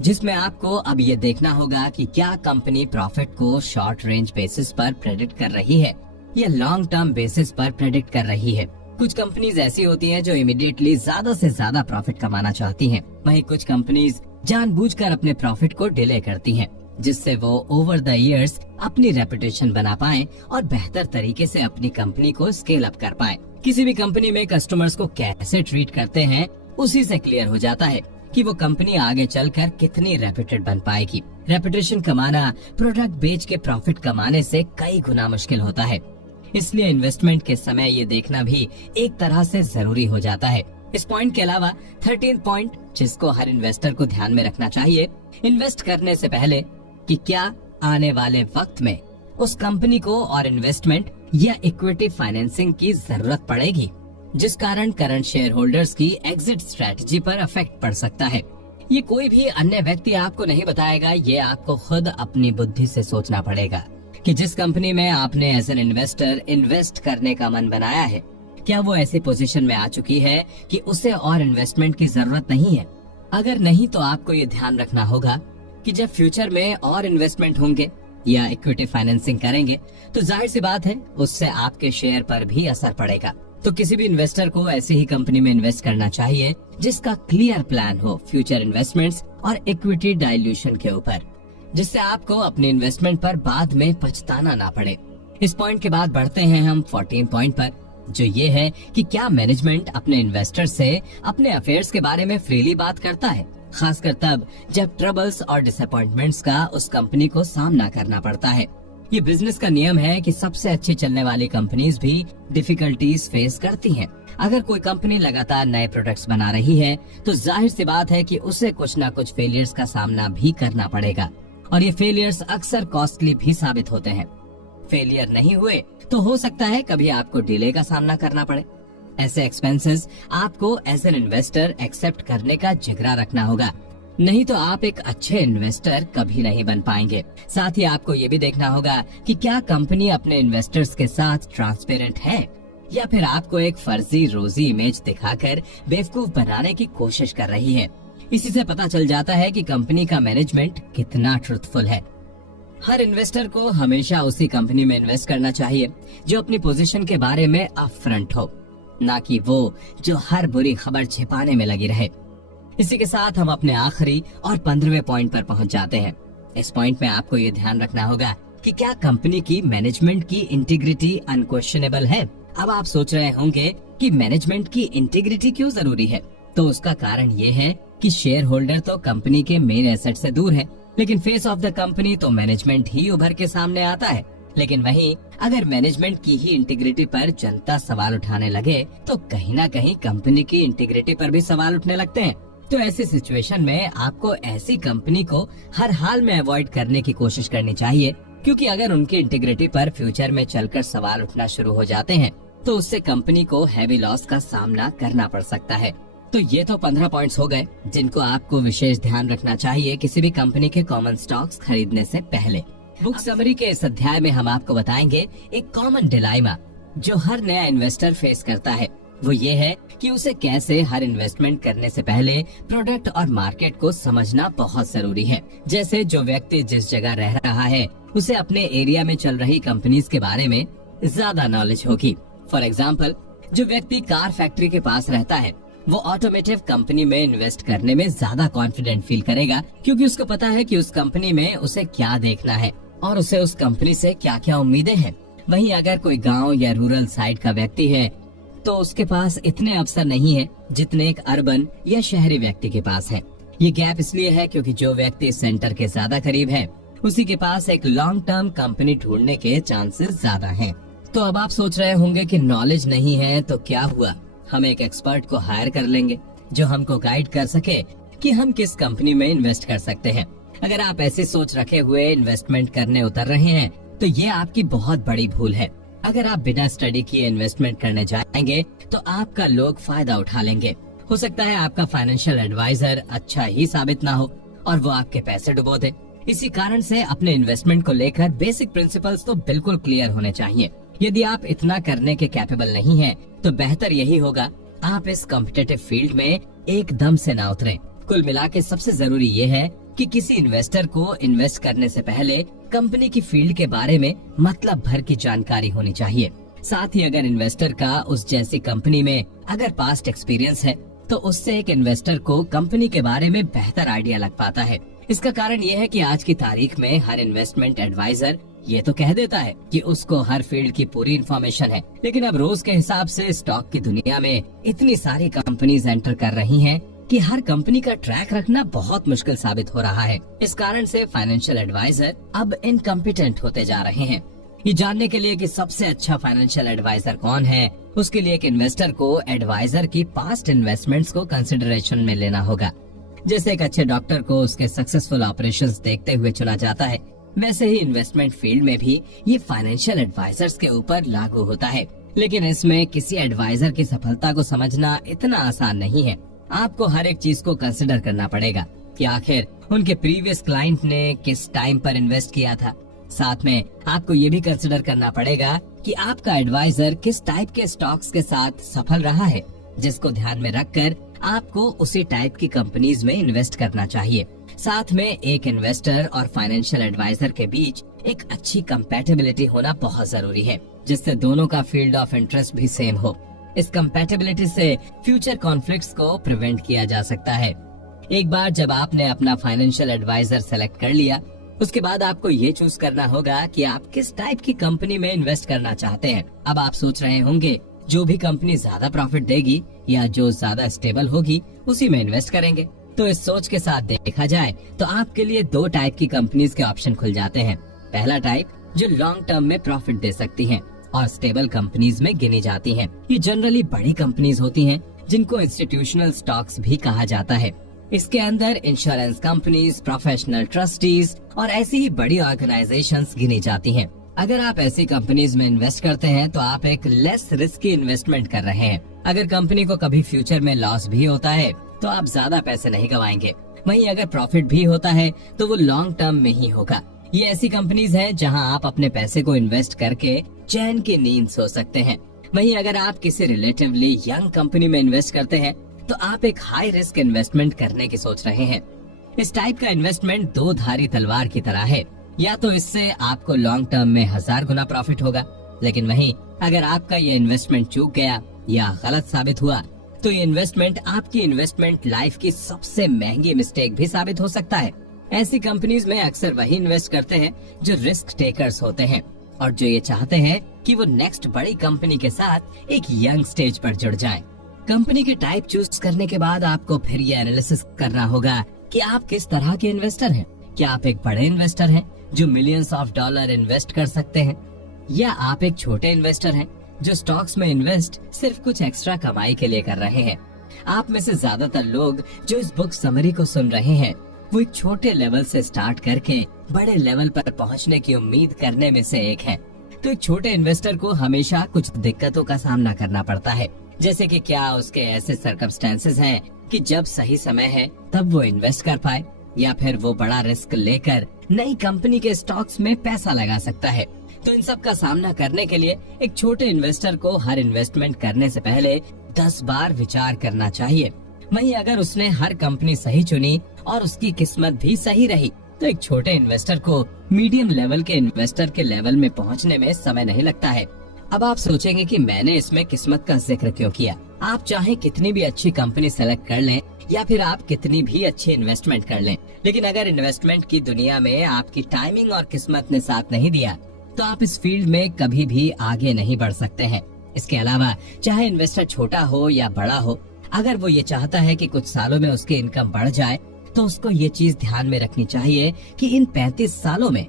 जिसमें आपको अब ये देखना होगा कि क्या कंपनी प्रॉफिट को शॉर्ट रेंज बेसिस पर प्रेडिक्ट कर रही है या लॉन्ग टर्म बेसिस पर प्रेडिक्ट कर रही है। कुछ कंपनीज ऐसी होती हैं जो इमीडिएटली ज्यादा से ज्यादा प्रॉफिट कमाना चाहती हैं, वहीं कुछ कंपनीज जानबूझकर अपने प्रॉफिट को डिले करती हैं, जिससे वो ओवर द इयर्स अपनी रेपुटेशन बना पाएं और बेहतर तरीके से अपनी कंपनी को स्केल अप कर पाएं। किसी भी कंपनी में कस्टमर्स को कैसे ट्रीट करते हैं उसी से क्लियर हो जाता है कि वो कंपनी आगे चलकर कितनी रेपुटेड बन पाएगी। रेपुटेशन कमाना प्रोडक्ट बेच के प्रॉफिट कमाने से कई गुना मुश्किल होता है, इसलिए इन्वेस्टमेंट के समय ये देखना भी एक तरह से जरूरी हो जाता है। इस पॉइंट के अलावा 13th पॉइंट जिसको हर इन्वेस्टर को ध्यान में रखना चाहिए इन्वेस्ट करने से पहले कि क्या आने वाले वक्त में उस कंपनी को और इन्वेस्टमेंट या इक्विटी फाइनेंसिंग की जरूरत पड़ेगी, जिस कारण करंट शेयर होल्डर्स की एग्जिट स्ट्रेटजी पर इफेक्ट पड़ सकता है। ये कोई भी अन्य व्यक्ति आपको नहीं बताएगा, ये आपको खुद अपनी बुद्धि से सोचना पड़ेगा कि जिस कंपनी में आपने एज एन इन्वेस्टर इन्वेस्ट करने का मन बनाया है, क्या वो ऐसी पोजीशन में आ चुकी है कि उसे और इन्वेस्टमेंट की जरूरत नहीं है। अगर नहीं तो आपको ये ध्यान रखना होगा कि जब फ्यूचर में और इन्वेस्टमेंट होंगे या इक्विटी फाइनेंसिंग करेंगे तो जाहिर सी बात है उससे आपके शेयर पर भी असर पड़ेगा। तो किसी भी इन्वेस्टर को ऐसी ही कंपनी में इन्वेस्ट करना चाहिए जिसका क्लियर प्लान हो फ्यूचर इन्वेस्टमेंट्स और इक्विटी डाइल्यूशन के ऊपर, जिससे आपको अपनी इन्वेस्टमेंट पर बाद में पछताना ना पड़े। इस पॉइंट के बाद बढ़ते हैं हम 14 पॉइंट पर, जो ये है कि क्या मैनेजमेंट अपने इन्वेस्टर से अपने अफेयर्स के बारे में फ्रीली बात करता है, खासकर तब जब ट्रबल्स और डिसअपॉइंटमेंट्स का उस कंपनी को सामना करना पड़ता है। ये बिजनेस का नियम है कि सबसे अच्छी चलने वाली कंपनीज भी डिफिकल्टीज फेस करती हैं। अगर कोई कंपनी लगातार नए प्रोडक्ट्स बना रही है तो जाहिर सी बात है कि उसे कुछ ना कुछ फेलियर्स का सामना भी करना पड़ेगा, और ये फेलियर्स अक्सर कॉस्टली भी साबित होते हैं। फेलियर नहीं हुए तो हो सकता है कभी आपको डिले का सामना करना पड़े। ऐसे एक्सपेंसेस आपको एज एन इन्वेस्टर एक्सेप्ट करने का जिगरा रखना होगा, नहीं तो आप एक अच्छे इन्वेस्टर कभी नहीं बन पाएंगे। साथ ही आपको ये भी देखना होगा कि क्या कंपनी अपने इन्वेस्टर्स के साथ ट्रांसपेरेंट है या फिर आपको एक फर्जी रोजी इमेज दिखाकर बेवकूफ बनाने की कोशिश कर रही है। इसी से पता चल जाता है कि कंपनी का मैनेजमेंट कितना ट्रुथफुल है। हर इन्वेस्टर को हमेशा उसी कंपनी में इन्वेस्ट करना चाहिए जो अपनी पोजीशन के बारे में अपफ्रंट हो, ना कि वो जो हर बुरी खबर छिपाने में लगी रहे। इसी के साथ हम अपने आखिरी और 15वें पॉइंट पर पहुंच जाते हैं। इस पॉइंट में आपको ये ध्यान रखना होगा कि क्या कंपनी की मैनेजमेंट की इंटीग्रिटी अनक्वेश्चनेबल है। अब आप सोच रहे होंगे कि मैनेजमेंट की इंटीग्रिटी क्यों जरूरी है, तो उसका कारण ये है कि शेयर होल्डर तो कंपनी के मेन एसेट से दूर है, लेकिन फेस ऑफ द कंपनी तो मैनेजमेंट ही उभर के सामने आता है। लेकिन वहीं अगर मैनेजमेंट की ही इंटीग्रिटी पर जनता सवाल उठाने लगे तो कहीं ना कहीं कंपनी की इंटीग्रिटी पर भी सवाल उठने लगते हैं। तो ऐसी सिचुएशन में आपको ऐसी कंपनी को हर हाल में अवॉइड करने की कोशिश करनी चाहिए, क्योंकि अगर उनकी इंटीग्रिटी पर फ्यूचर में चलकर सवाल उठना शुरू हो जाते हैं तो उससे कंपनी को हैवी लॉस का सामना करना पड़ सकता है। तो ये तो 15 पॉइंट्स हो गए जिनको आपको विशेष ध्यान रखना चाहिए किसी भी कंपनी के कॉमन स्टॉक्स खरीदने से पहले। बुक समरी के इस अध्याय में हम आपको बताएंगे एक कॉमन डिलाइमा जो हर नया इन्वेस्टर फेस करता है। वो ये है कि उसे कैसे हर इन्वेस्टमेंट करने से पहले प्रोडक्ट और मार्केट को समझना बहुत जरूरी है। जैसे जो व्यक्ति जिस जगह रह रहा है उसे अपने एरिया में चल रही कंपनीज के बारे में ज्यादा नॉलेज होगी। फॉर एग्जाम्पल, जो व्यक्ति कार फैक्ट्री के पास रहता है वो ऑटोमेटिव कंपनी में इन्वेस्ट करने में ज्यादा कॉन्फिडेंट फील करेगा, क्योंकि उसको पता है कि उस कंपनी में उसे क्या देखना है और उसे उस कंपनी से क्या क्या उम्मीदें हैं। वहीं अगर कोई गांव या रूरल साइड का व्यक्ति है तो उसके पास इतने अवसर नहीं है जितने एक अर्बन या शहरी व्यक्ति के पास है। ये गैप इसलिए है क्योंकि जो व्यक्ति सेंटर के ज्यादा करीब है उसी के पास एक लॉन्ग टर्म कंपनी ढूंढने के चांसेस ज्यादा हैं। तो अब आप सोच रहे होंगे कि नॉलेज नहीं है तो क्या हुआ, हम एक एक्सपर्ट को हायर कर लेंगे जो हमको गाइड कर सके कि हम किस कंपनी में इन्वेस्ट कर सकते हैं। अगर आप ऐसी सोच रखे हुए इन्वेस्टमेंट करने उतर रहे हैं तो ये आपकी बहुत बड़ी भूल है। अगर आप बिना स्टडी किए इन्वेस्टमेंट करने जाएंगे तो आपका लोग फायदा उठा लेंगे। हो सकता है आपका फाइनेंशियल एडवाइजर अच्छा ही साबित ना हो और वो आपके पैसे डुबो दे। इसी कारण से अपने इन्वेस्टमेंट को लेकर बेसिक प्रिंसिपल्स तो बिल्कुल क्लियर होने चाहिए। यदि आप इतना करने के कैपेबल नहीं हैं, तो बेहतर यही होगा आप इस कॉम्पिटिटिव फील्ड में एकदम से ना उतरें। कुल मिला के सबसे जरूरी ये है कि किसी इन्वेस्टर को इन्वेस्ट करने से पहले कंपनी की फील्ड के बारे में मतलब भर की जानकारी होनी चाहिए। साथ ही अगर इन्वेस्टर का उस जैसी कंपनी में अगर पास्ट एक्सपीरियंस है तो उससे एक इन्वेस्टर को कंपनी के बारे में बेहतर आइडिया लग पाता है। इसका कारण ये है कि आज की तारीख में हर इन्वेस्टमेंट एडवाइजर ये तो कह देता है कि उसको हर फील्ड की पूरी इन्फॉर्मेशन है, लेकिन अब रोज के हिसाब से स्टॉक की दुनिया में इतनी सारी कंपनीज एंटर कर रही हैं कि हर कंपनी का ट्रैक रखना बहुत मुश्किल साबित हो रहा है। इस कारण से फाइनेंशियल एडवाइजर अब इनकम्पिटेंट होते जा रहे हैं। ये जानने के लिए कि सबसे अच्छा फाइनेंशियल एडवाइजर कौन है, उसके लिए एक इन्वेस्टर को एडवाइजर की पास्ट इन्वेस्टमेंट्स को कंसिडरेशन में लेना होगा। जैसे एक अच्छे डॉक्टर को उसके सक्सेसफुल ऑपरेशंस देखते हुए चुना जाता है, वैसे ही इन्वेस्टमेंट फील्ड में भी ये फाइनेंशियल एडवाइजर्स के ऊपर लागू होता है। लेकिन इसमें किसी एडवाइजर की सफलता को समझना इतना आसान नहीं है। आपको हर एक चीज को कंसिडर करना पड़ेगा कि आखिर उनके प्रीवियस क्लाइंट ने किस टाइम पर इन्वेस्ट किया था। साथ में आपको ये भी कंसिडर करना पड़ेगा कि आपका एडवाइजर किस टाइप के स्टॉक्स के साथ सफल रहा है, जिसको ध्यान में रखकर आपको उसी टाइप की कंपनीज में इन्वेस्ट करना चाहिए। साथ में एक इन्वेस्टर और फाइनेंशियल एडवाइजर के बीच एक अच्छी कंपैटिबिलिटी होना बहुत जरूरी है, जिससे दोनों का फील्ड ऑफ इंटरेस्ट भी सेम हो। इस कंपैटिबिलिटी से फ्यूचर कॉन्फ्लिक्ट्स को प्रिवेंट किया जा सकता है। एक बार जब आपने अपना फाइनेंशियल एडवाइजर सेलेक्ट कर लिया, उसके बाद आपको ये चूज करना होगा कि आप किस टाइप की कंपनी में इन्वेस्ट करना चाहते हैं। अब आप सोच रहे होंगे जो भी कंपनी ज्यादा प्रॉफिट देगी या जो ज्यादा स्टेबल होगी उसी में इन्वेस्ट करेंगे। तो इस सोच के साथ देखा जाए तो आपके लिए 2 टाइप की कंपनीज के ऑप्शन खुल जाते हैं। पहला टाइप जो लॉन्ग टर्म में प्रॉफिट दे सकती हैं और स्टेबल कंपनीज में गिनी जाती हैं। ये जनरली बड़ी कंपनीज होती हैं जिनको इंस्टीट्यूशनल स्टॉक्स भी कहा जाता है। इसके अंदर इंश्योरेंस कंपनीज, प्रोफेशनल ट्रस्टीज और ऐसी ही बड़ी ऑर्गेनाइजेशंस गिनी जाती हैं। अगर आप ऐसी कंपनीज में इन्वेस्ट करते हैं तो आप एक लेस रिस्की इन्वेस्टमेंट कर रहे हैं। अगर कंपनी को कभी फ्यूचर में लॉस भी होता है तो आप ज्यादा पैसे नहीं गवाएंगे। वहीं अगर प्रॉफिट भी होता है तो वो लॉन्ग टर्म में ही होगा। ये ऐसी कंपनीज हैं जहां आप अपने पैसे को इन्वेस्ट करके चैन की नींद सो सकते हैं। वहीं अगर आप किसी रिलेटिवली यंग कंपनी में इन्वेस्ट करते हैं तो आप एक हाई रिस्क इन्वेस्टमेंट करने की सोच रहे हैं। इस टाइप का इन्वेस्टमेंट 2 धारी तलवार की तरह है। या तो इससे आपको लॉन्ग टर्म में 1000 गुना प्रॉफिट होगा, लेकिन वहीं अगर आपका ये इन्वेस्टमेंट चूक गया या गलत साबित हुआ तो ये इन्वेस्टमेंट आपकी इन्वेस्टमेंट लाइफ की सबसे महंगी मिस्टेक भी साबित हो सकता है। ऐसी कंपनीज में अक्सर वही इन्वेस्ट करते हैं जो रिस्क टेकर्स होते हैं और जो ये चाहते हैं कि वो नेक्स्ट बड़ी कंपनी के साथ एक यंग स्टेज पर जुड़ जाएं। कंपनी के टाइप चूज करने के बाद आपको फिर ये एनालिसिस करना होगा कि आप किस तरह के इन्वेस्टर हैं। क्या आप एक बड़े इन्वेस्टर हैं जो मिलियंस ऑफ डॉलर इन्वेस्ट कर सकते हैं, या आप एक छोटे इन्वेस्टर हैं जो स्टॉक्स में इन्वेस्ट सिर्फ कुछ एक्स्ट्रा कमाई के लिए कर रहे हैं। आप में से ज्यादातर लोग जो इस बुक समरी को सुन रहे हैं वो एक छोटे लेवल से स्टार्ट करके बड़े लेवल पर पहुंचने की उम्मीद करने में से एक हैं। तो एक छोटे इन्वेस्टर को हमेशा कुछ दिक्कतों का सामना करना पड़ता है, जैसे कि क्या उसके ऐसे सर्कमस्टेंसेस हैं कि जब सही समय है तब वो इन्वेस्ट कर पाए, या फिर वो बड़ा रिस्क लेकर नई कंपनी के स्टॉक्स में पैसा लगा सकता है। तो इन सब का सामना करने के लिए एक छोटे इन्वेस्टर को हर इन्वेस्टमेंट करने से पहले 10 बार विचार करना चाहिए। वहीं अगर उसने हर कंपनी सही चुनी और उसकी किस्मत भी सही रही तो एक छोटे इन्वेस्टर को मीडियम लेवल के इन्वेस्टर के लेवल में पहुंचने में समय नहीं लगता है। अब आप सोचेंगे कि मैंने इसमें किस्मत का जिक्र क्यों किया। आप चाहे कितनी भी अच्छी कंपनी सेलेक्ट कर लें या फिर आप कितनी भी अच्छी इन्वेस्टमेंट कर लें, लेकिन अगर इन्वेस्टमेंट की दुनिया में आपकी टाइमिंग और किस्मत ने साथ नहीं दिया तो आप इस फील्ड में कभी भी आगे नहीं बढ़ सकते हैं। इसके अलावा चाहे इन्वेस्टर छोटा हो या बड़ा हो, अगर वो ये चाहता है कि कुछ सालों में उसकी इनकम बढ़ जाए तो उसको ये चीज ध्यान में रखनी चाहिए कि इन 35 सालों में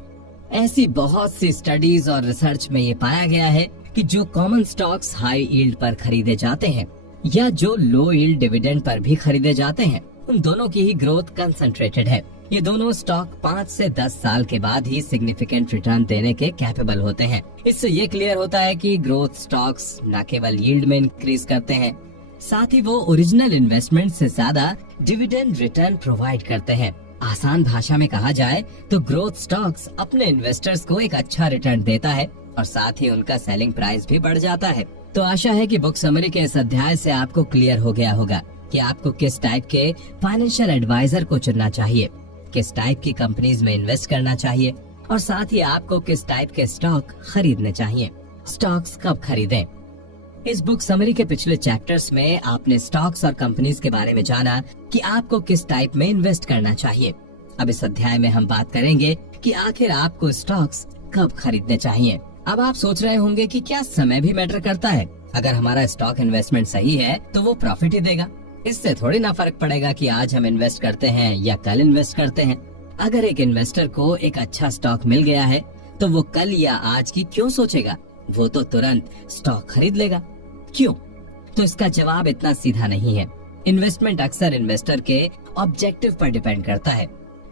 ऐसी बहुत सी स्टडीज और रिसर्च में ये पाया गया है कि जो कॉमन स्टॉक्स हाई यील्ड पर खरीदे जाते हैं या जो लो यील्ड डिविडेंड पर भी खरीदे जाते हैं, उन दोनों की ही ग्रोथ कंसंट्रेटेड है। ये दोनों स्टॉक 5 से 10 साल के बाद ही सिग्निफिकेंट रिटर्न देने के कैपेबल होते हैं। इससे ये क्लियर होता है कि ग्रोथ स्टॉक्स न केवल यील्ड में इंक्रीज करते हैं, साथ ही वो ओरिजिनल इन्वेस्टमेंट से ज्यादा डिविडेंड रिटर्न प्रोवाइड करते हैं। आसान भाषा में कहा जाए तो ग्रोथ स्टॉक्स अपने इन्वेस्टर्स को एक अच्छा रिटर्न देता है और साथ ही उनका सेलिंग प्राइस भी बढ़ जाता है। तो आशा है कि बुक समरी के इस अध्याय से आपको क्लियर हो गया होगा कि आपको किस टाइप के फाइनेंशियल एडवाइजर को चुनना चाहिए, किस टाइप की कंपनीज में इन्वेस्ट करना चाहिए और साथ ही आपको किस टाइप के स्टॉक खरीदने चाहिए। स्टॉक्स कब खरीदें? इस बुक समरी के पिछले चैप्टर्स में आपने स्टॉक्स और कंपनीज के बारे में जाना कि आपको किस टाइप में इन्वेस्ट करना चाहिए। अब इस अध्याय में हम बात करेंगे कि आखिर आपको स्टॉक्स कब खरीदने चाहिए। अब आप सोच रहे होंगे कि क्या समय भी मैटर करता है? अगर हमारा स्टॉक इन्वेस्टमेंट सही है तो वो प्रॉफिट ही देगा। इससे थोड़ी ना फर्क पड़ेगा कि आज हम इन्वेस्ट करते हैं या कल इन्वेस्ट करते हैं। अगर एक इन्वेस्टर को एक अच्छा स्टॉक मिल गया है तो वो कल या आज की क्यों सोचेगा, वो तो तुरंत स्टॉक खरीद लेगा। क्यों? तो इसका जवाब इतना सीधा नहीं है। इन्वेस्टमेंट अक्सर इन्वेस्टर के ऑब्जेक्टिव पर डिपेंड करता है,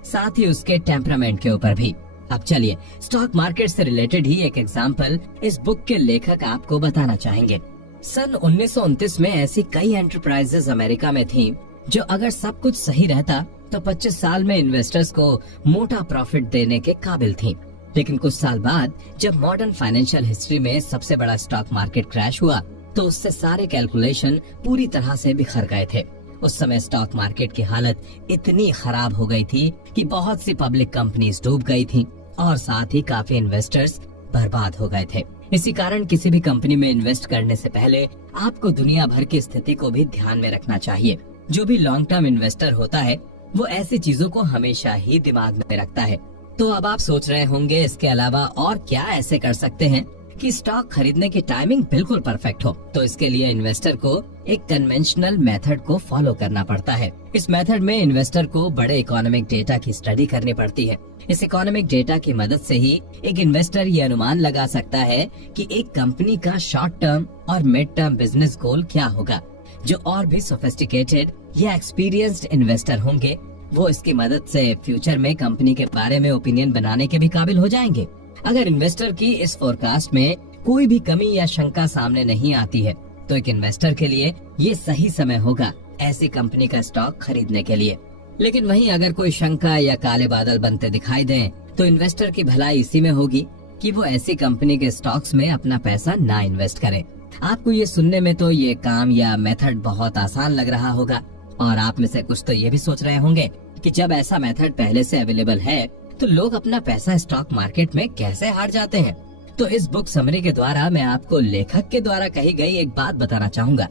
साथ ही उसके टेम्परामेंट के ऊपर भी। अब चलिए स्टॉक मार्केट से रिलेटेड ही एक एग्जांपल इस बुक के लेखक आपको बताना चाहेंगे। सन 1929 में ऐसी कई एंटरप्राइजेस अमेरिका में थीं जो अगर सब कुछ सही रहता तो 25 साल में इन्वेस्टर्स को मोटा प्रॉफिट देने के काबिल थीं। लेकिन कुछ साल बाद जब मॉडर्न फाइनेंशियल हिस्ट्री में सबसे बड़ा स्टॉक मार्केट क्रैश हुआ तो उससे सारे कैलकुलेशन पूरी तरह से बिखर गए थे। उस समय स्टॉक मार्केट की हालत इतनी खराब हो गई थी कि बहुत सी पब्लिक कंपनीज डूब गई थीं और साथ ही काफी इन्वेस्टर्स बर्बाद हो गए थे। इसी कारण किसी भी कंपनी में इन्वेस्ट करने से पहले आपको दुनिया भर की स्थिति को भी ध्यान में रखना चाहिए। जो भी लॉन्ग टर्म इन्वेस्टर होता है वो ऐसी चीजों को हमेशा ही दिमाग में रखता है। तो अब आप सोच रहे होंगे इसके अलावा और क्या ऐसे कर सकते हैं कि स्टॉक खरीदने की टाइमिंग बिल्कुल परफेक्ट हो। तो इसके लिए इन्वेस्टर को एक कन्वेंशनल मेथड को फॉलो करना पड़ता है। इस मेथड में इन्वेस्टर को बड़े इकोनॉमिक डेटा की स्टडी करनी पड़ती है। इस इकोनॉमिक डेटा की मदद से ही एक इन्वेस्टर ये अनुमान लगा सकता है कि एक कंपनी का शॉर्ट टर्म और मिड टर्म बिजनेस गोल क्या होगा। जो और भी सोफिस्टिकेटेड या एक्सपीरियंस्ड इन्वेस्टर होंगे वो इसकी मदद से फ्यूचर में कंपनी के बारे में ओपिनियन बनाने के भी काबिल हो जाएंगे। अगर इन्वेस्टर की इस फोरकास्ट में कोई भी कमी या शंका सामने नहीं आती है तो एक इन्वेस्टर के लिए ये सही समय होगा ऐसी कंपनी का स्टॉक खरीदने के लिए। लेकिन वहीं अगर कोई शंका या काले बादल बनते दिखाई दें तो इन्वेस्टर की भलाई इसी में होगी कि वो ऐसी कंपनी के स्टॉक्स में अपना पैसा ना इन्वेस्ट करे। आपको ये सुनने में तो ये काम या मेथड बहुत आसान लग रहा होगा और आप में से कुछ तो ये भी सोच रहे होंगे कि जब ऐसा मेथड पहले से अवेलेबल है तो लोग अपना पैसा स्टॉक मार्केट में कैसे हार जाते हैं। तो इस बुक समरी के द्वारा मैं आपको लेखक के द्वारा कही गई एक बात बताना चाहूँगा।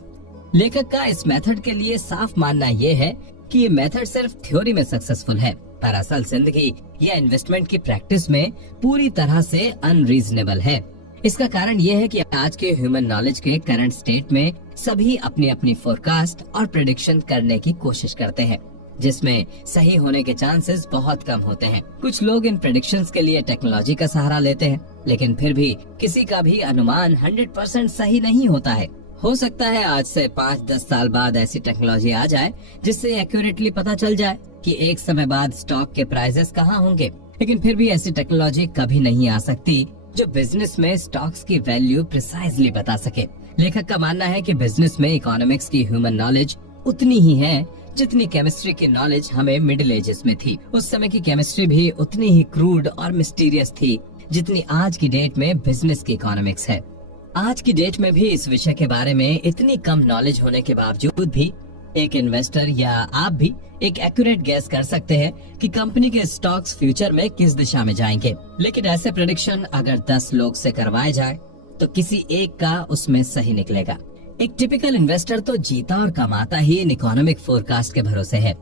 लेखक का इस मेथड के लिए साफ मानना ये है कि ये मेथड सिर्फ थ्योरी में सक्सेसफुल है पर असल जिंदगी या इन्वेस्टमेंट की प्रैक्टिस में पूरी तरह से अनरीजनेबल है। इसका कारण ये है कि आज के ह्यूमन नॉलेज के करंट स्टेट में सभी अपनी अपनी फोरकास्ट और प्रेडिक्शन करने की कोशिश करते हैं जिसमें सही होने के चांसेस बहुत कम होते हैं। कुछ लोग इन प्रेडिक्शंस के लिए टेक्नोलॉजी का सहारा लेते हैं लेकिन फिर भी किसी का भी अनुमान 100% सही नहीं होता है। हो सकता है आज से 5-10 साल बाद ऐसी टेक्नोलॉजी आ जाए जिससे एक्यूरेटली पता चल जाए कि एक समय बाद स्टॉक के प्राइसेस कहाँ होंगे, लेकिन फिर भी ऐसी टेक्नोलॉजी कभी नहीं आ सकती जो बिजनेस में स्टॉक्स की वैल्यू प्रिसाइजली बता सके। लेखक का मानना है कि बिजनेस में इकोनॉमिक्स की ह्यूमन नॉलेज उतनी ही है जितनी केमिस्ट्री की नॉलेज हमें मिडिल एजेस में थी। उस समय की केमिस्ट्री भी उतनी ही क्रूड और मिस्टीरियस थी जितनी आज की डेट में बिजनेस की इकोनॉमिक्स है। आज की डेट में भी इस विषय के बारे में इतनी कम नॉलेज होने के बावजूद भी एक इन्वेस्टर या आप भी एक एक्यूरेट गैस कर सकते हैं कि कंपनी के स्टॉक्स फ्यूचर में किस दिशा में जाएंगे। लेकिन ऐसे प्रेडिक्शन अगर 10 लोग से करवाए जाए तो किसी एक का उसमें सही निकलेगा। एक टिपिकल इन्वेस्टर तो जीता और कमाता ही इन इकोनॉमिक फोरकास्ट के भरोसे है।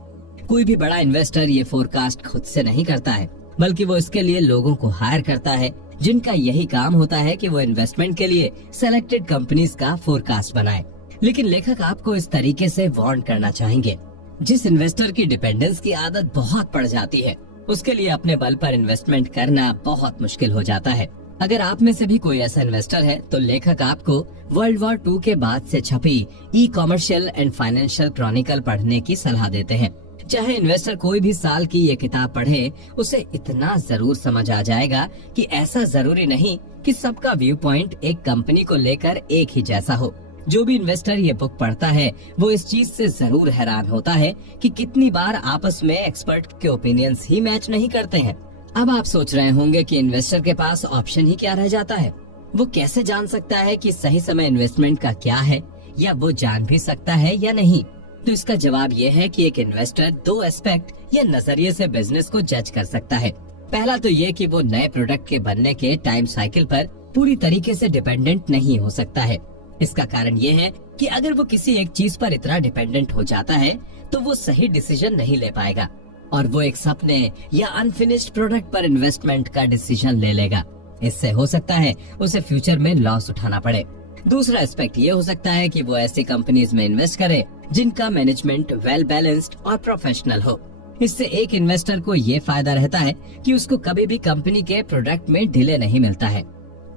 कोई भी बड़ा इन्वेस्टर ये फोरकास्ट खुद से नहीं करता है बल्कि वो इसके लिए लोगों को हायर करता है जिनका यही काम होता है कि वो इन्वेस्टमेंट के लिए सेलेक्टेड कंपनीज का फोरकास्ट बनाए। लेकिन लेखक आपको इस तरीके से वार्न करना चाहेंगे, जिस इन्वेस्टर की डिपेंडेंस की आदत बहुत पड़ जाती है उसके लिए अपने बल पर इन्वेस्टमेंट करना बहुत मुश्किल हो जाता है। अगर आप में से भी कोई ऐसा इन्वेस्टर है तो लेखक आपको वर्ल्ड वॉर 2 के बाद से छपी ई कॉमर्शियल एंड फाइनेंशियल क्रॉनिकल पढ़ने की सलाह देते हैं। चाहे इन्वेस्टर कोई भी साल की ये किताब पढ़े उसे इतना जरूर समझ आ जाएगा कि ऐसा जरूरी नहीं कि सबका व्यू पॉइंट एक कंपनी को लेकर एक ही जैसा हो। जो भी इन्वेस्टर ये बुक पढ़ता है वो इस चीज से जरूर हैरान होता है कि कितनी बार आपस में एक्सपर्ट के ओपिनियंस ही मैच नहीं करते हैं। अब आप सोच रहे होंगे कि इन्वेस्टर के पास ऑप्शन ही क्या रह जाता है। वो कैसे जान सकता है कि सही समय इन्वेस्टमेंट का क्या है, या वो जान भी सकता है या नहीं। तो इसका जवाब ये है कि एक इन्वेस्टर 2 एस्पेक्ट या नजरिए से बिजनेस को जज कर सकता है। पहला तो ये कि वो नए प्रोडक्ट के बनने के टाइम साइकिल पर पूरी तरीके से डिपेंडेंट नहीं हो सकता है। इसका कारण ये है कि अगर वो किसी एक चीज पर इतना डिपेंडेंट हो जाता है तो वो सही डिसीजन नहीं ले पाएगा और वो एक सपने या अनफिनिश्ड प्रोडक्ट पर इन्वेस्टमेंट का डिसीजन ले लेगा। इससे हो सकता है उसे फ्यूचर में लॉस उठाना पड़े। दूसरा एस्पेक्ट ये हो सकता है कि वो ऐसी कंपनीज में इन्वेस्ट करे जिनका मैनेजमेंट वेल बैलेंस्ड और प्रोफेशनल हो। इससे एक इन्वेस्टर को ये फायदा रहता है कि उसको कभी भी कंपनी के प्रोडक्ट में डिले नहीं मिलता है।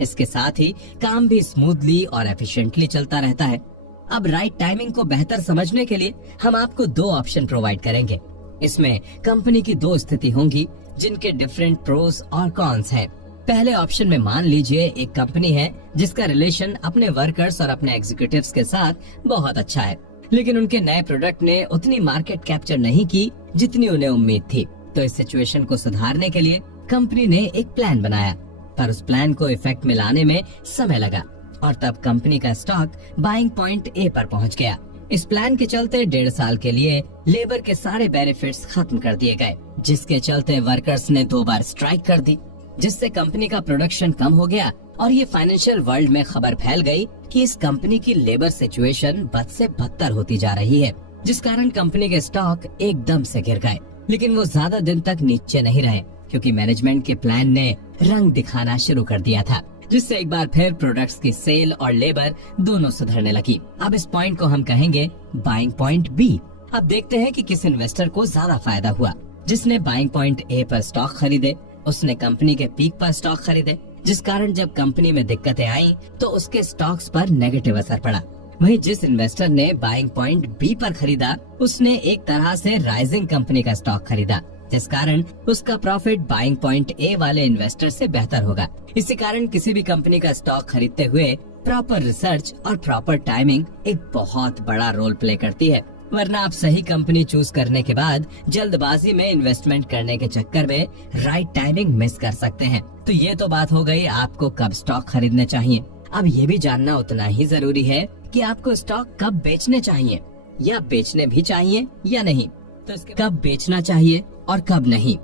इसके साथ ही काम भी स्मूथली और एफिशिएंटली चलता रहता है। अब राइट टाइमिंग को बेहतर समझने के लिए हम आपको 2 ऑप्शन प्रोवाइड करेंगे। इसमें कंपनी की 2 स्थिति होंगी जिनके डिफरेंट प्रोस और कॉन्स हैं। पहले ऑप्शन में मान लीजिए एक कंपनी है जिसका रिलेशन अपने वर्कर्स और अपने एग्जीक्यूटिव्स के साथ बहुत अच्छा है, लेकिन उनके नए प्रोडक्ट ने उतनी मार्केट कैप्चर नहीं की जितनी उन्हें उम्मीद थी। तो इस सिचुएशन को सुधारने के लिए कंपनी ने एक प्लान बनाया, पर उस प्लान को इफेक्ट में लाने में समय लगा और तब कंपनी का स्टॉक बाइंग पॉइंट ए पर पहुंच गया। इस प्लान के चलते 1.5 साल के लिए लेबर के सारे बेनिफिट्स खत्म कर दिए गए, जिसके चलते वर्कर्स ने 2 बार स्ट्राइक कर दी, जिससे कंपनी का प्रोडक्शन कम हो गया और ये फाइनेंशियल वर्ल्ड में खबर फैल गई कि इस कंपनी की लेबर सिचुएशन बद से बदतर होती जा रही है, जिस कारण कंपनी के स्टॉक एकदम से गिर गए। लेकिन वो ज्यादा दिन तक नीचे नहीं रहे, क्योंकि मैनेजमेंट के प्लान ने रंग दिखाना शुरू कर दिया था, जिससे एक बार फिर प्रोडक्ट्स की सेल और लेबर दोनों सुधरने लगी। अब इस पॉइंट को हम कहेंगे बाइंग पॉइंट बी। अब देखते हैं कि किस इन्वेस्टर को ज्यादा फायदा हुआ। जिसने बाइंग पॉइंट ए पर स्टॉक खरीदे, उसने कंपनी के पीक पर स्टॉक खरीदे, जिस कारण जब कंपनी में दिक्कतें आई तो उसके स्टॉक्स पर नेगेटिव असर पड़ा। वहीं जिस इन्वेस्टर ने बाइंग पॉइंट बी पर खरीदा, उसने एक तरह से राइजिंग कंपनी का स्टॉक खरीदा, जिस कारण उसका प्रॉफिट बाइंग पॉइंट ए वाले इन्वेस्टर से बेहतर होगा। इसी कारण किसी भी कंपनी का स्टॉक खरीदते हुए प्रॉपर रिसर्च और प्रॉपर टाइमिंग एक बहुत बड़ा रोल प्ले करती है, वरना आप सही कंपनी चूज करने के बाद जल्दबाजी में इन्वेस्टमेंट करने के चक्कर में राइट टाइमिंग मिस कर सकते हैं। तो ये तो बात हो गई आपको कब स्टॉक खरीदने चाहिए। अब ये भी जानना उतना ही जरूरी है कि आपको स्टॉक कब बेचने चाहिए, या बेचने भी चाहिए या नहीं। तो इसके कब बेचना चाहिए और कब नहीं।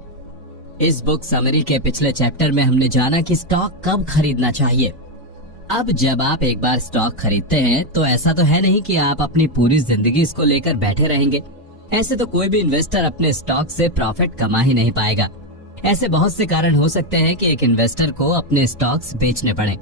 इस बुक समरी के पिछले चैप्टर में हमने जाना कि स्टॉक कब खरीदना चाहिए। अब जब आप एक बार स्टॉक खरीदते हैं तो ऐसा तो है नहीं कि आप अपनी पूरी जिंदगी इसको लेकर बैठे रहेंगे। ऐसे तो कोई भी इन्वेस्टर अपने स्टॉक से प्रॉफिट कमा ही नहीं पाएगा। ऐसे बहुत से कारण हो सकते हैं कि एक इन्वेस्टर को अपने स्टॉक्स बेचने पड़े।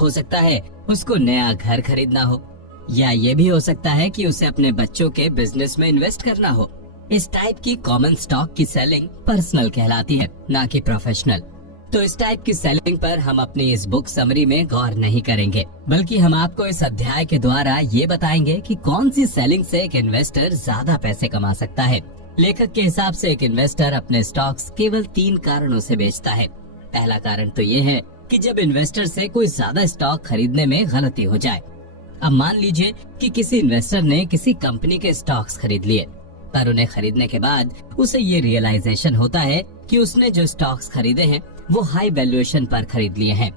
हो सकता है उसको नया घर खरीदना हो, या ये भी हो सकता है कि उसे अपने बच्चों के बिजनेस में इन्वेस्ट करना हो। इस टाइप की कॉमन स्टॉक की सेलिंग पर्सनल कहलाती है, ना कि प्रोफेशनल। तो इस टाइप की सेलिंग पर हम अपनी इस बुक समरी में गौर नहीं करेंगे, बल्कि हम आपको इस अध्याय के द्वारा ये बताएंगे कि कौन सी सेलिंग से एक इन्वेस्टर ज्यादा पैसे कमा सकता है। लेखक के हिसाब से एक इन्वेस्टर अपने स्टॉक्स केवल 3 कारणों से बेचता है। पहला कारण तो ये है कि जब इन्वेस्टर से कोई ज्यादा स्टॉक खरीदने में गलती हो जाए। अब मान लीजिए कि किसी इन्वेस्टर ने किसी कंपनी के स्टॉक्स खरीद लिए, पर उन्हें खरीदने के बाद उसे ये रियलाइजेशन होता है कि उसने जो स्टॉक्स खरीदे हैं वो हाई वैल्यूएशन पर खरीद लिए हैं।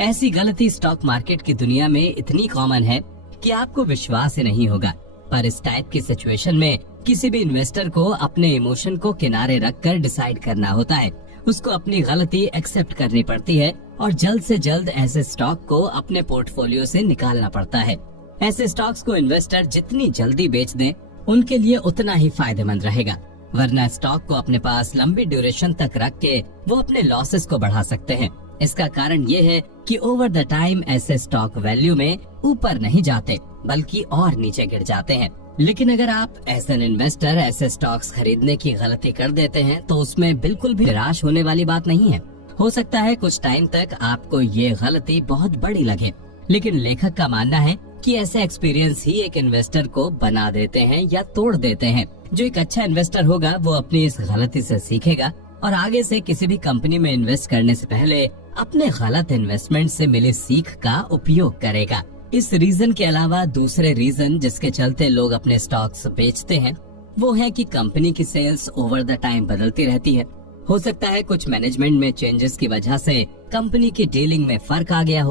ऐसी गलती स्टॉक मार्केट की दुनिया में इतनी कॉमन है कि आपको विश्वास ही नहीं होगा। पर इस टाइप की सिचुएशन में किसी भी इन्वेस्टर को अपने इमोशन को किनारे रखकर डिसाइड करना होता है। उसको अपनी गलती एक्सेप्ट करनी पड़ती है और जल्द से जल्द ऐसे स्टॉक को अपने पोर्टफोलियो से निकालना पड़ता है। ऐसे स्टॉक्स को इन्वेस्टर जितनी जल्दी बेच दें, उनके लिए उतना ही फायदेमंद रहेगा, वरना स्टॉक को अपने पास लंबी ड्यूरेशन तक रख के वो अपने लॉसेस को बढ़ा सकते हैं। इसका कारण ये है कि ओवर द टाइम ऐसे स्टॉक वैल्यू में ऊपर नहीं जाते, बल्कि और नीचे गिर जाते हैं। लेकिन अगर आप एज एन इन्वेस्टर ऐसे स्टॉक्स खरीदने की गलती कर देते हैं तो उसमें बिल्कुल भी निराश होने वाली बात नहीं है। हो सकता है कुछ टाइम तक आपको ये गलती बहुत बड़ी लगे, लेकिन लेखक का मानना है कि ऐसे एक्सपीरियंस ही एक इन्वेस्टर को बना देते हैं या तोड़ देते हैं। जो एक अच्छा इन्वेस्टर होगा वो अपनी इस गलती से सीखेगा और आगे से किसी भी कंपनी में इन्वेस्ट करने से पहले अपने गलत इन्वेस्टमेंट से मिली सीख का उपयोग करेगा। इस रीजन के अलावा दूसरे रीजन जिसके चलते लोग अपने स्टॉक्स बेचते हैं वो है कि कंपनी की सेल्स ओवर द टाइम बदलती रहती है। हो सकता है कुछ मैनेजमेंट में चेंजेस की वजह से कंपनी की डीलिंग में फर्क आ गया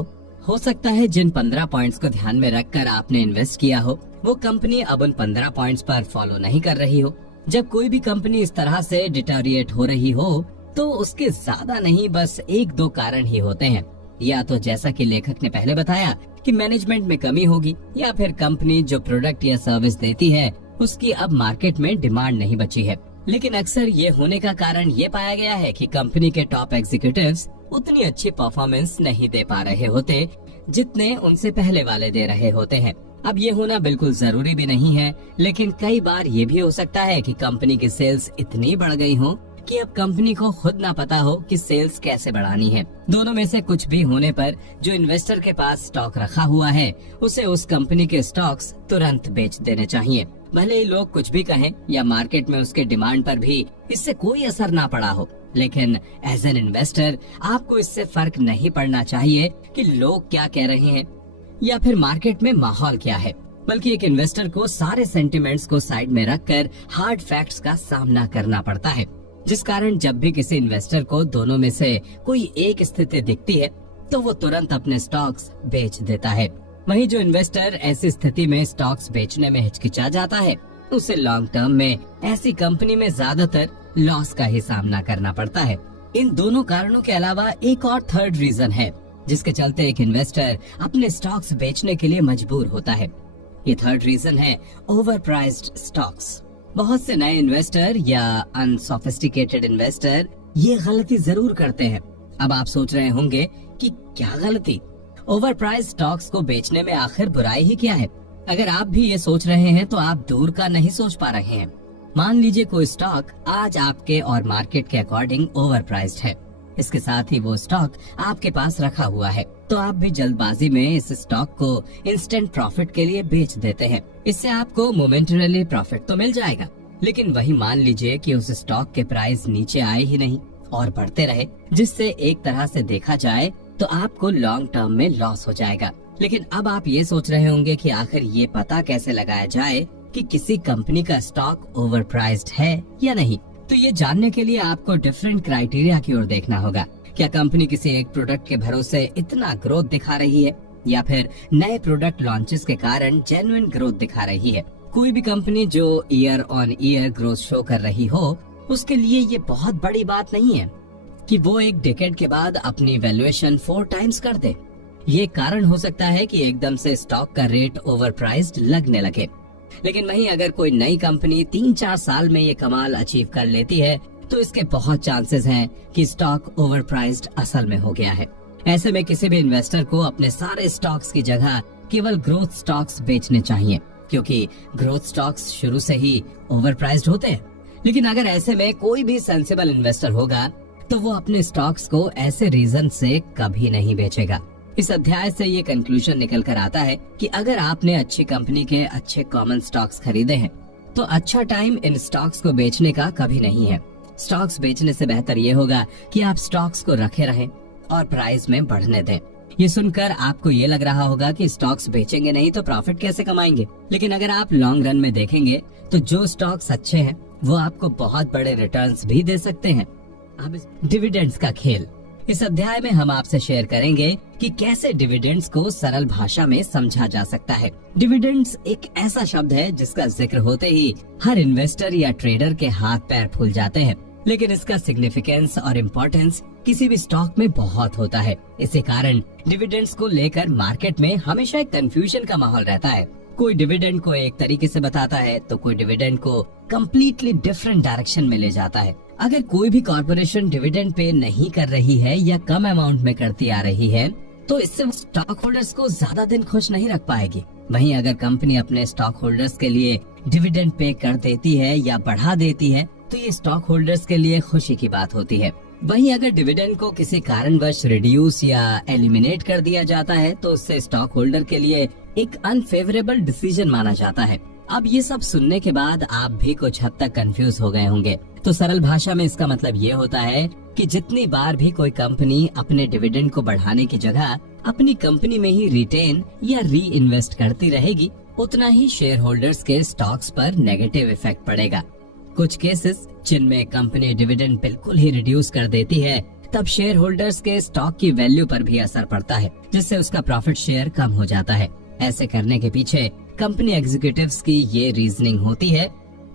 हो सकता है जिन 15 पॉइंट्स को ध्यान में रखकर आपने इन्वेस्ट किया हो वो कंपनी अब उन 15 पॉइंट्स पर फॉलो नहीं कर रही हो। जब कोई भी कंपनी इस तरह से डिटोरिएट हो रही हो तो उसके ज्यादा नहीं बस 1-2 कारण ही होते हैं। या तो जैसा कि लेखक ने पहले बताया कि मैनेजमेंट में कमी होगी, या फिर कंपनी जो प्रोडक्ट या सर्विस देती है उसकी अब मार्केट में डिमांड नहीं बची है। लेकिन अक्सर ये होने का कारण ये पाया गया है कि कंपनी के टॉप एग्जीक्यूटिव्स उतनी अच्छी परफॉर्मेंस नहीं दे पा रहे होते जितने उनसे पहले वाले दे रहे होते हैं। अब ये होना बिल्कुल जरूरी भी नहीं है, लेकिन कई बार ये भी हो सकता है कि कंपनी की सेल्स इतनी बढ़ गई हो कि अब कंपनी को खुद ना पता हो कि सेल्स कैसे बढ़ानी है। दोनों में से कुछ भी होने पर जो इन्वेस्टर के पास स्टॉक रखा हुआ है उसे उस कंपनी के स्टॉक्स तुरंत बेच देने चाहिए। भले ही लोग कुछ भी कहें या मार्केट में उसके डिमांड पर भी इससे कोई असर ना पड़ा हो, लेकिन एज एन इन्वेस्टर आपको इससे फर्क नहीं पड़ना चाहिए कि लोग क्या कह रहे हैं या फिर मार्केट में माहौल क्या है, बल्कि एक इन्वेस्टर को सारे सेंटिमेंट्स को साइड में रखकर हार्ड फैक्ट्स का सामना करना पड़ता है। जिस कारण जब भी किसी इन्वेस्टर को दोनों में से कोई एक स्थिति दिखती है तो वो तुरंत अपने स्टॉक्स बेच देता है। वहीं जो इन्वेस्टर ऐसी स्थिति में स्टॉक्स बेचने में हिचकिचा जाता है उसे लॉन्ग टर्म में ऐसी कंपनी में ज्यादातर लॉस का ही सामना करना पड़ता है। इन दोनों कारणों के अलावा एक और थर्ड रीजन है जिसके चलते एक इन्वेस्टर अपने स्टॉक्स बेचने के लिए मजबूर होता है। ये थर्ड रीजन है ओवर प्राइस्ड स्टॉक्स। बहुत से नए इन्वेस्टर या अनसोफिस्टिकेटेड इन्वेस्टर ये गलती जरूर करते हैं। अब आप सोच रहे होंगे कि क्या गलती, ओवर प्राइस स्टॉक्स को बेचने में आखिर बुराई ही क्या है? अगर आप भी ये सोच रहे हैं तो आप दूर का नहीं सोच पा रहे हैं। मान लीजिए कोई स्टॉक आज आपके और मार्केट के अकॉर्डिंग ओवर प्राइस्ड है। इसके साथ ही वो स्टॉक आपके पास रखा हुआ है, तो आप भी जल्दबाजी में इस स्टॉक को इंस्टेंट प्रॉफिट के लिए बेच देते हैं। इससे आपको मोमेंटरली प्रॉफिट तो मिल जाएगा, लेकिन वही मान लीजिए कि उस स्टॉक के प्राइस नीचे आए ही नहीं और बढ़ते रहे, जिससे एक तरह से देखा जाए तो आपको लॉन्ग टर्म में लॉस हो जाएगा। लेकिन अब आप ये सोच रहे होंगे कि आखिर ये पता कैसे लगाया जाए कि किसी कंपनी का स्टॉक ओवर प्राइस्ड है या नहीं। तो ये जानने के लिए आपको डिफरेंट क्राइटेरिया की ओर देखना होगा। क्या कंपनी किसी एक प्रोडक्ट के भरोसे इतना ग्रोथ दिखा रही है, या फिर नए प्रोडक्ट लॉन्चेस के कारण जेन्युइन ग्रोथ दिखा रही है? कोई भी कंपनी जो year on year growth show कर रही हो, उसके लिए ये बहुत बड़ी बात नहीं है कि वो एक डिकेड के बाद अपनी वैल्यूएशन 4 टाइम्स कर दे। ये कारण हो सकता है कि एकदम से स्टॉक का रेट ओवर प्राइस्ड लगने लगे। लेकिन वहीं अगर कोई नई कंपनी 3-4 साल में ये कमाल अचीव कर लेती है, तो इसके बहुत चांसेस हैं कि स्टॉक ओवर प्राइस्ड असल में हो गया है। ऐसे में किसी भी इन्वेस्टर को अपने सारे स्टॉक्स की जगह केवल ग्रोथ स्टॉक्स बेचने चाहिए, क्योंकि ग्रोथ स्टॉक्स शुरू से ही ओवर प्राइस्ड होते हैं। लेकिन अगर ऐसे में कोई भी सेंसिबल इन्वेस्टर होगा, तो वो अपने स्टॉक्स को ऐसे रीजन से कभी नहीं बेचेगा। इस अध्याय से ये कंक्लूजन निकल कर आता है कि अगर आपने अच्छी कंपनी के अच्छे कॉमन स्टॉक्स खरीदे हैं, तो अच्छा टाइम इन स्टॉक्स को बेचने का कभी नहीं है। स्टॉक्स बेचने से बेहतर ये होगा कि आप स्टॉक्स को रखे रहें और प्राइस में बढ़ने दें। ये सुनकर आपको ये लग रहा होगा कि स्टॉक्स बेचेंगे नहीं तो प्रॉफिट कैसे कमाएंगे, लेकिन अगर आप लॉन्ग रन में देखेंगे तो जो स्टॉक्स अच्छे हैं वो आपको बहुत बड़े रिटर्न्स भी दे सकते हैं। अब डिविडेंड्स का खेल, इस अध्याय में हम आपसे शेयर करेंगे कि कैसे डिविडेंड्स को सरल भाषा में समझा जा सकता है। डिविडेंड्स एक ऐसा शब्द है जिसका जिक्र होते ही हर इन्वेस्टर या ट्रेडर के हाथ पैर फूल जाते हैं, लेकिन इसका सिग्निफिकेंस और इम्पोर्टेंस किसी भी स्टॉक में बहुत होता है। इसी कारण डिविडेंड्स को लेकर मार्केट में हमेशा एक कंफ्यूजन का माहौल रहता है। कोई डिविडेंड को एक तरीके से बताता है तो कोई डिविडेंड को कम्प्लीटली डिफरेंट डायरेक्शन में ले जाता है। अगर कोई भी कॉर्पोरेशन डिविडेंड पे नहीं कर रही है या कम अमाउंट में करती आ रही है, तो इससे स्टॉक होल्डर्स को ज्यादा दिन खुश नहीं रख पाएगी। वहीं अगर कंपनी अपने स्टॉक होल्डर्स के लिए डिविडेंड पे कर देती है या बढ़ा देती है, तो ये स्टॉक होल्डर्स के लिए खुशी की बात होती है। वहीं अगर डिविडेंड को किसी कारणवश रिड्यूस या एलिमिनेट कर दिया जाता है, तो उससे स्टॉक होल्डर के लिए एक अनफेवरेबल डिसीजन माना जाता है। अब ये सब सुनने के बाद आप भी कुछ हद तक कंफ्यूज हो गए होंगे। तो सरल भाषा में इसका मतलब ये होता है कि जितनी बार भी कोई कंपनी अपने डिविडेंड को बढ़ाने की जगह अपनी कंपनी में ही रिटेन या री इन्वेस्ट करती रहेगी, उतना ही शेयर होल्डर्स के स्टॉक्स पर नेगेटिव इफेक्ट पड़ेगा। कुछ केसेस जिनमें कंपनी डिविडेंड बिल्कुल ही रिड्यूस कर देती है, तब शेयर होल्डर्स के स्टॉक की वैल्यू पर भी असर पड़ता है, जिससे उसका प्रॉफिट शेयर कम हो जाता है। ऐसे करने के पीछे कंपनी एग्जीक्यूटिव्स की ये रीजनिंग होती है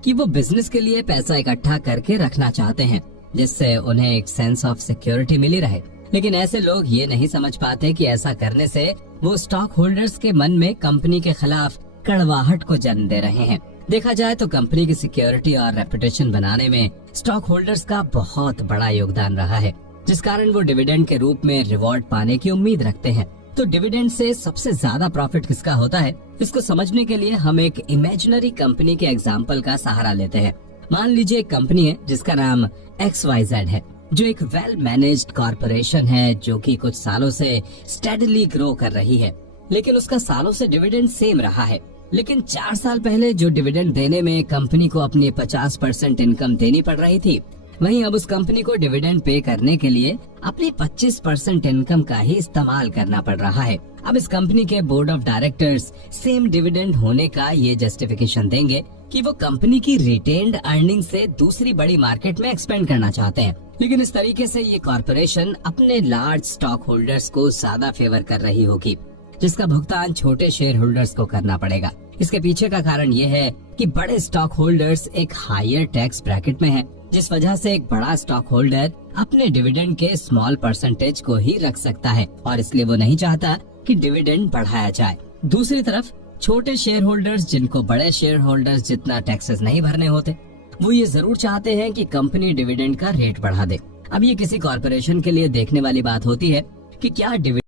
कि वो बिजनेस के लिए पैसा इकट्ठा करके रखना चाहते हैं, जिससे उन्हें एक सेंस ऑफ सिक्योरिटी मिली रहे। लेकिन ऐसे लोग ये नहीं समझ पाते कि ऐसा करने से वो स्टॉक होल्डर्स के मन में कंपनी के खिलाफ कड़वाहट को जन्म दे रहे हैं। देखा जाए तो कंपनी की सिक्योरिटी और रेपुटेशन बनाने में स्टॉक होल्डर्स का बहुत बड़ा योगदान रहा है, जिस कारण वो डिविडेंड के रूप में रिवॉर्ड पाने की उम्मीद रखते हैं। तो डिविडेंड से सबसे ज्यादा प्रॉफिट किसका होता है, इसको समझने के लिए हम एक इमेजिनरी कंपनी के एग्जाम्पल का सहारा लेते हैं। मान लीजिए एक कंपनी है जिसका नाम XYZ है, जो एक वेल मैनेज्ड कॉर्पोरेशन है, जो कि कुछ सालों से स्टेडली ग्रो कर रही है, लेकिन उसका सालों से डिविडेंड सेम रहा है। लेकिन 4 साल पहले जो डिविडेंड देने में कंपनी को अपनी 50% इनकम देनी पड़ रही थी, वहीं अब उस कंपनी को डिविडेंड पे करने के लिए अपनी 25% इनकम का ही इस्तेमाल करना पड़ रहा है। अब इस कंपनी के board of directors same dividend होने का ये जस्टिफिकेशन देंगे कि वो कंपनी की रिटेन्ड अर्निंग से दूसरी बड़ी मार्केट में एक्सपेंड करना चाहते हैं। लेकिन इस तरीके से ये कॉर्पोरेशन अपने लार्ज स्टॉक होल्डर्स को ज्यादा फेवर कर रही होगी, जिसका भुगतान छोटे शेयर होल्डर्स को करना पड़ेगा। इसके पीछे का कारण ये है कि बड़े स्टॉक होल्डर्स एक हायर टैक्स ब्रैकेट में हैं, जिस वजह से एक बड़ा स्टॉक होल्डर अपने डिविडेंड के स्मॉल परसेंटेज को ही रख सकता है और इसलिए वो नहीं चाहता कि डिविडेंड बढ़ाया जाए। दूसरी तरफ छोटे शेयर होल्डर्स, जिनको बड़े शेयर होल्डर्स जितना टैक्सेस नहीं भरने होते, वो ये जरूर चाहते हैं कि कंपनी डिविडेंड का रेट बढ़ा दे। अब ये किसी कॉर्पोरेशन के लिए देखने वाली बात होती है कि क्या डिविडेंड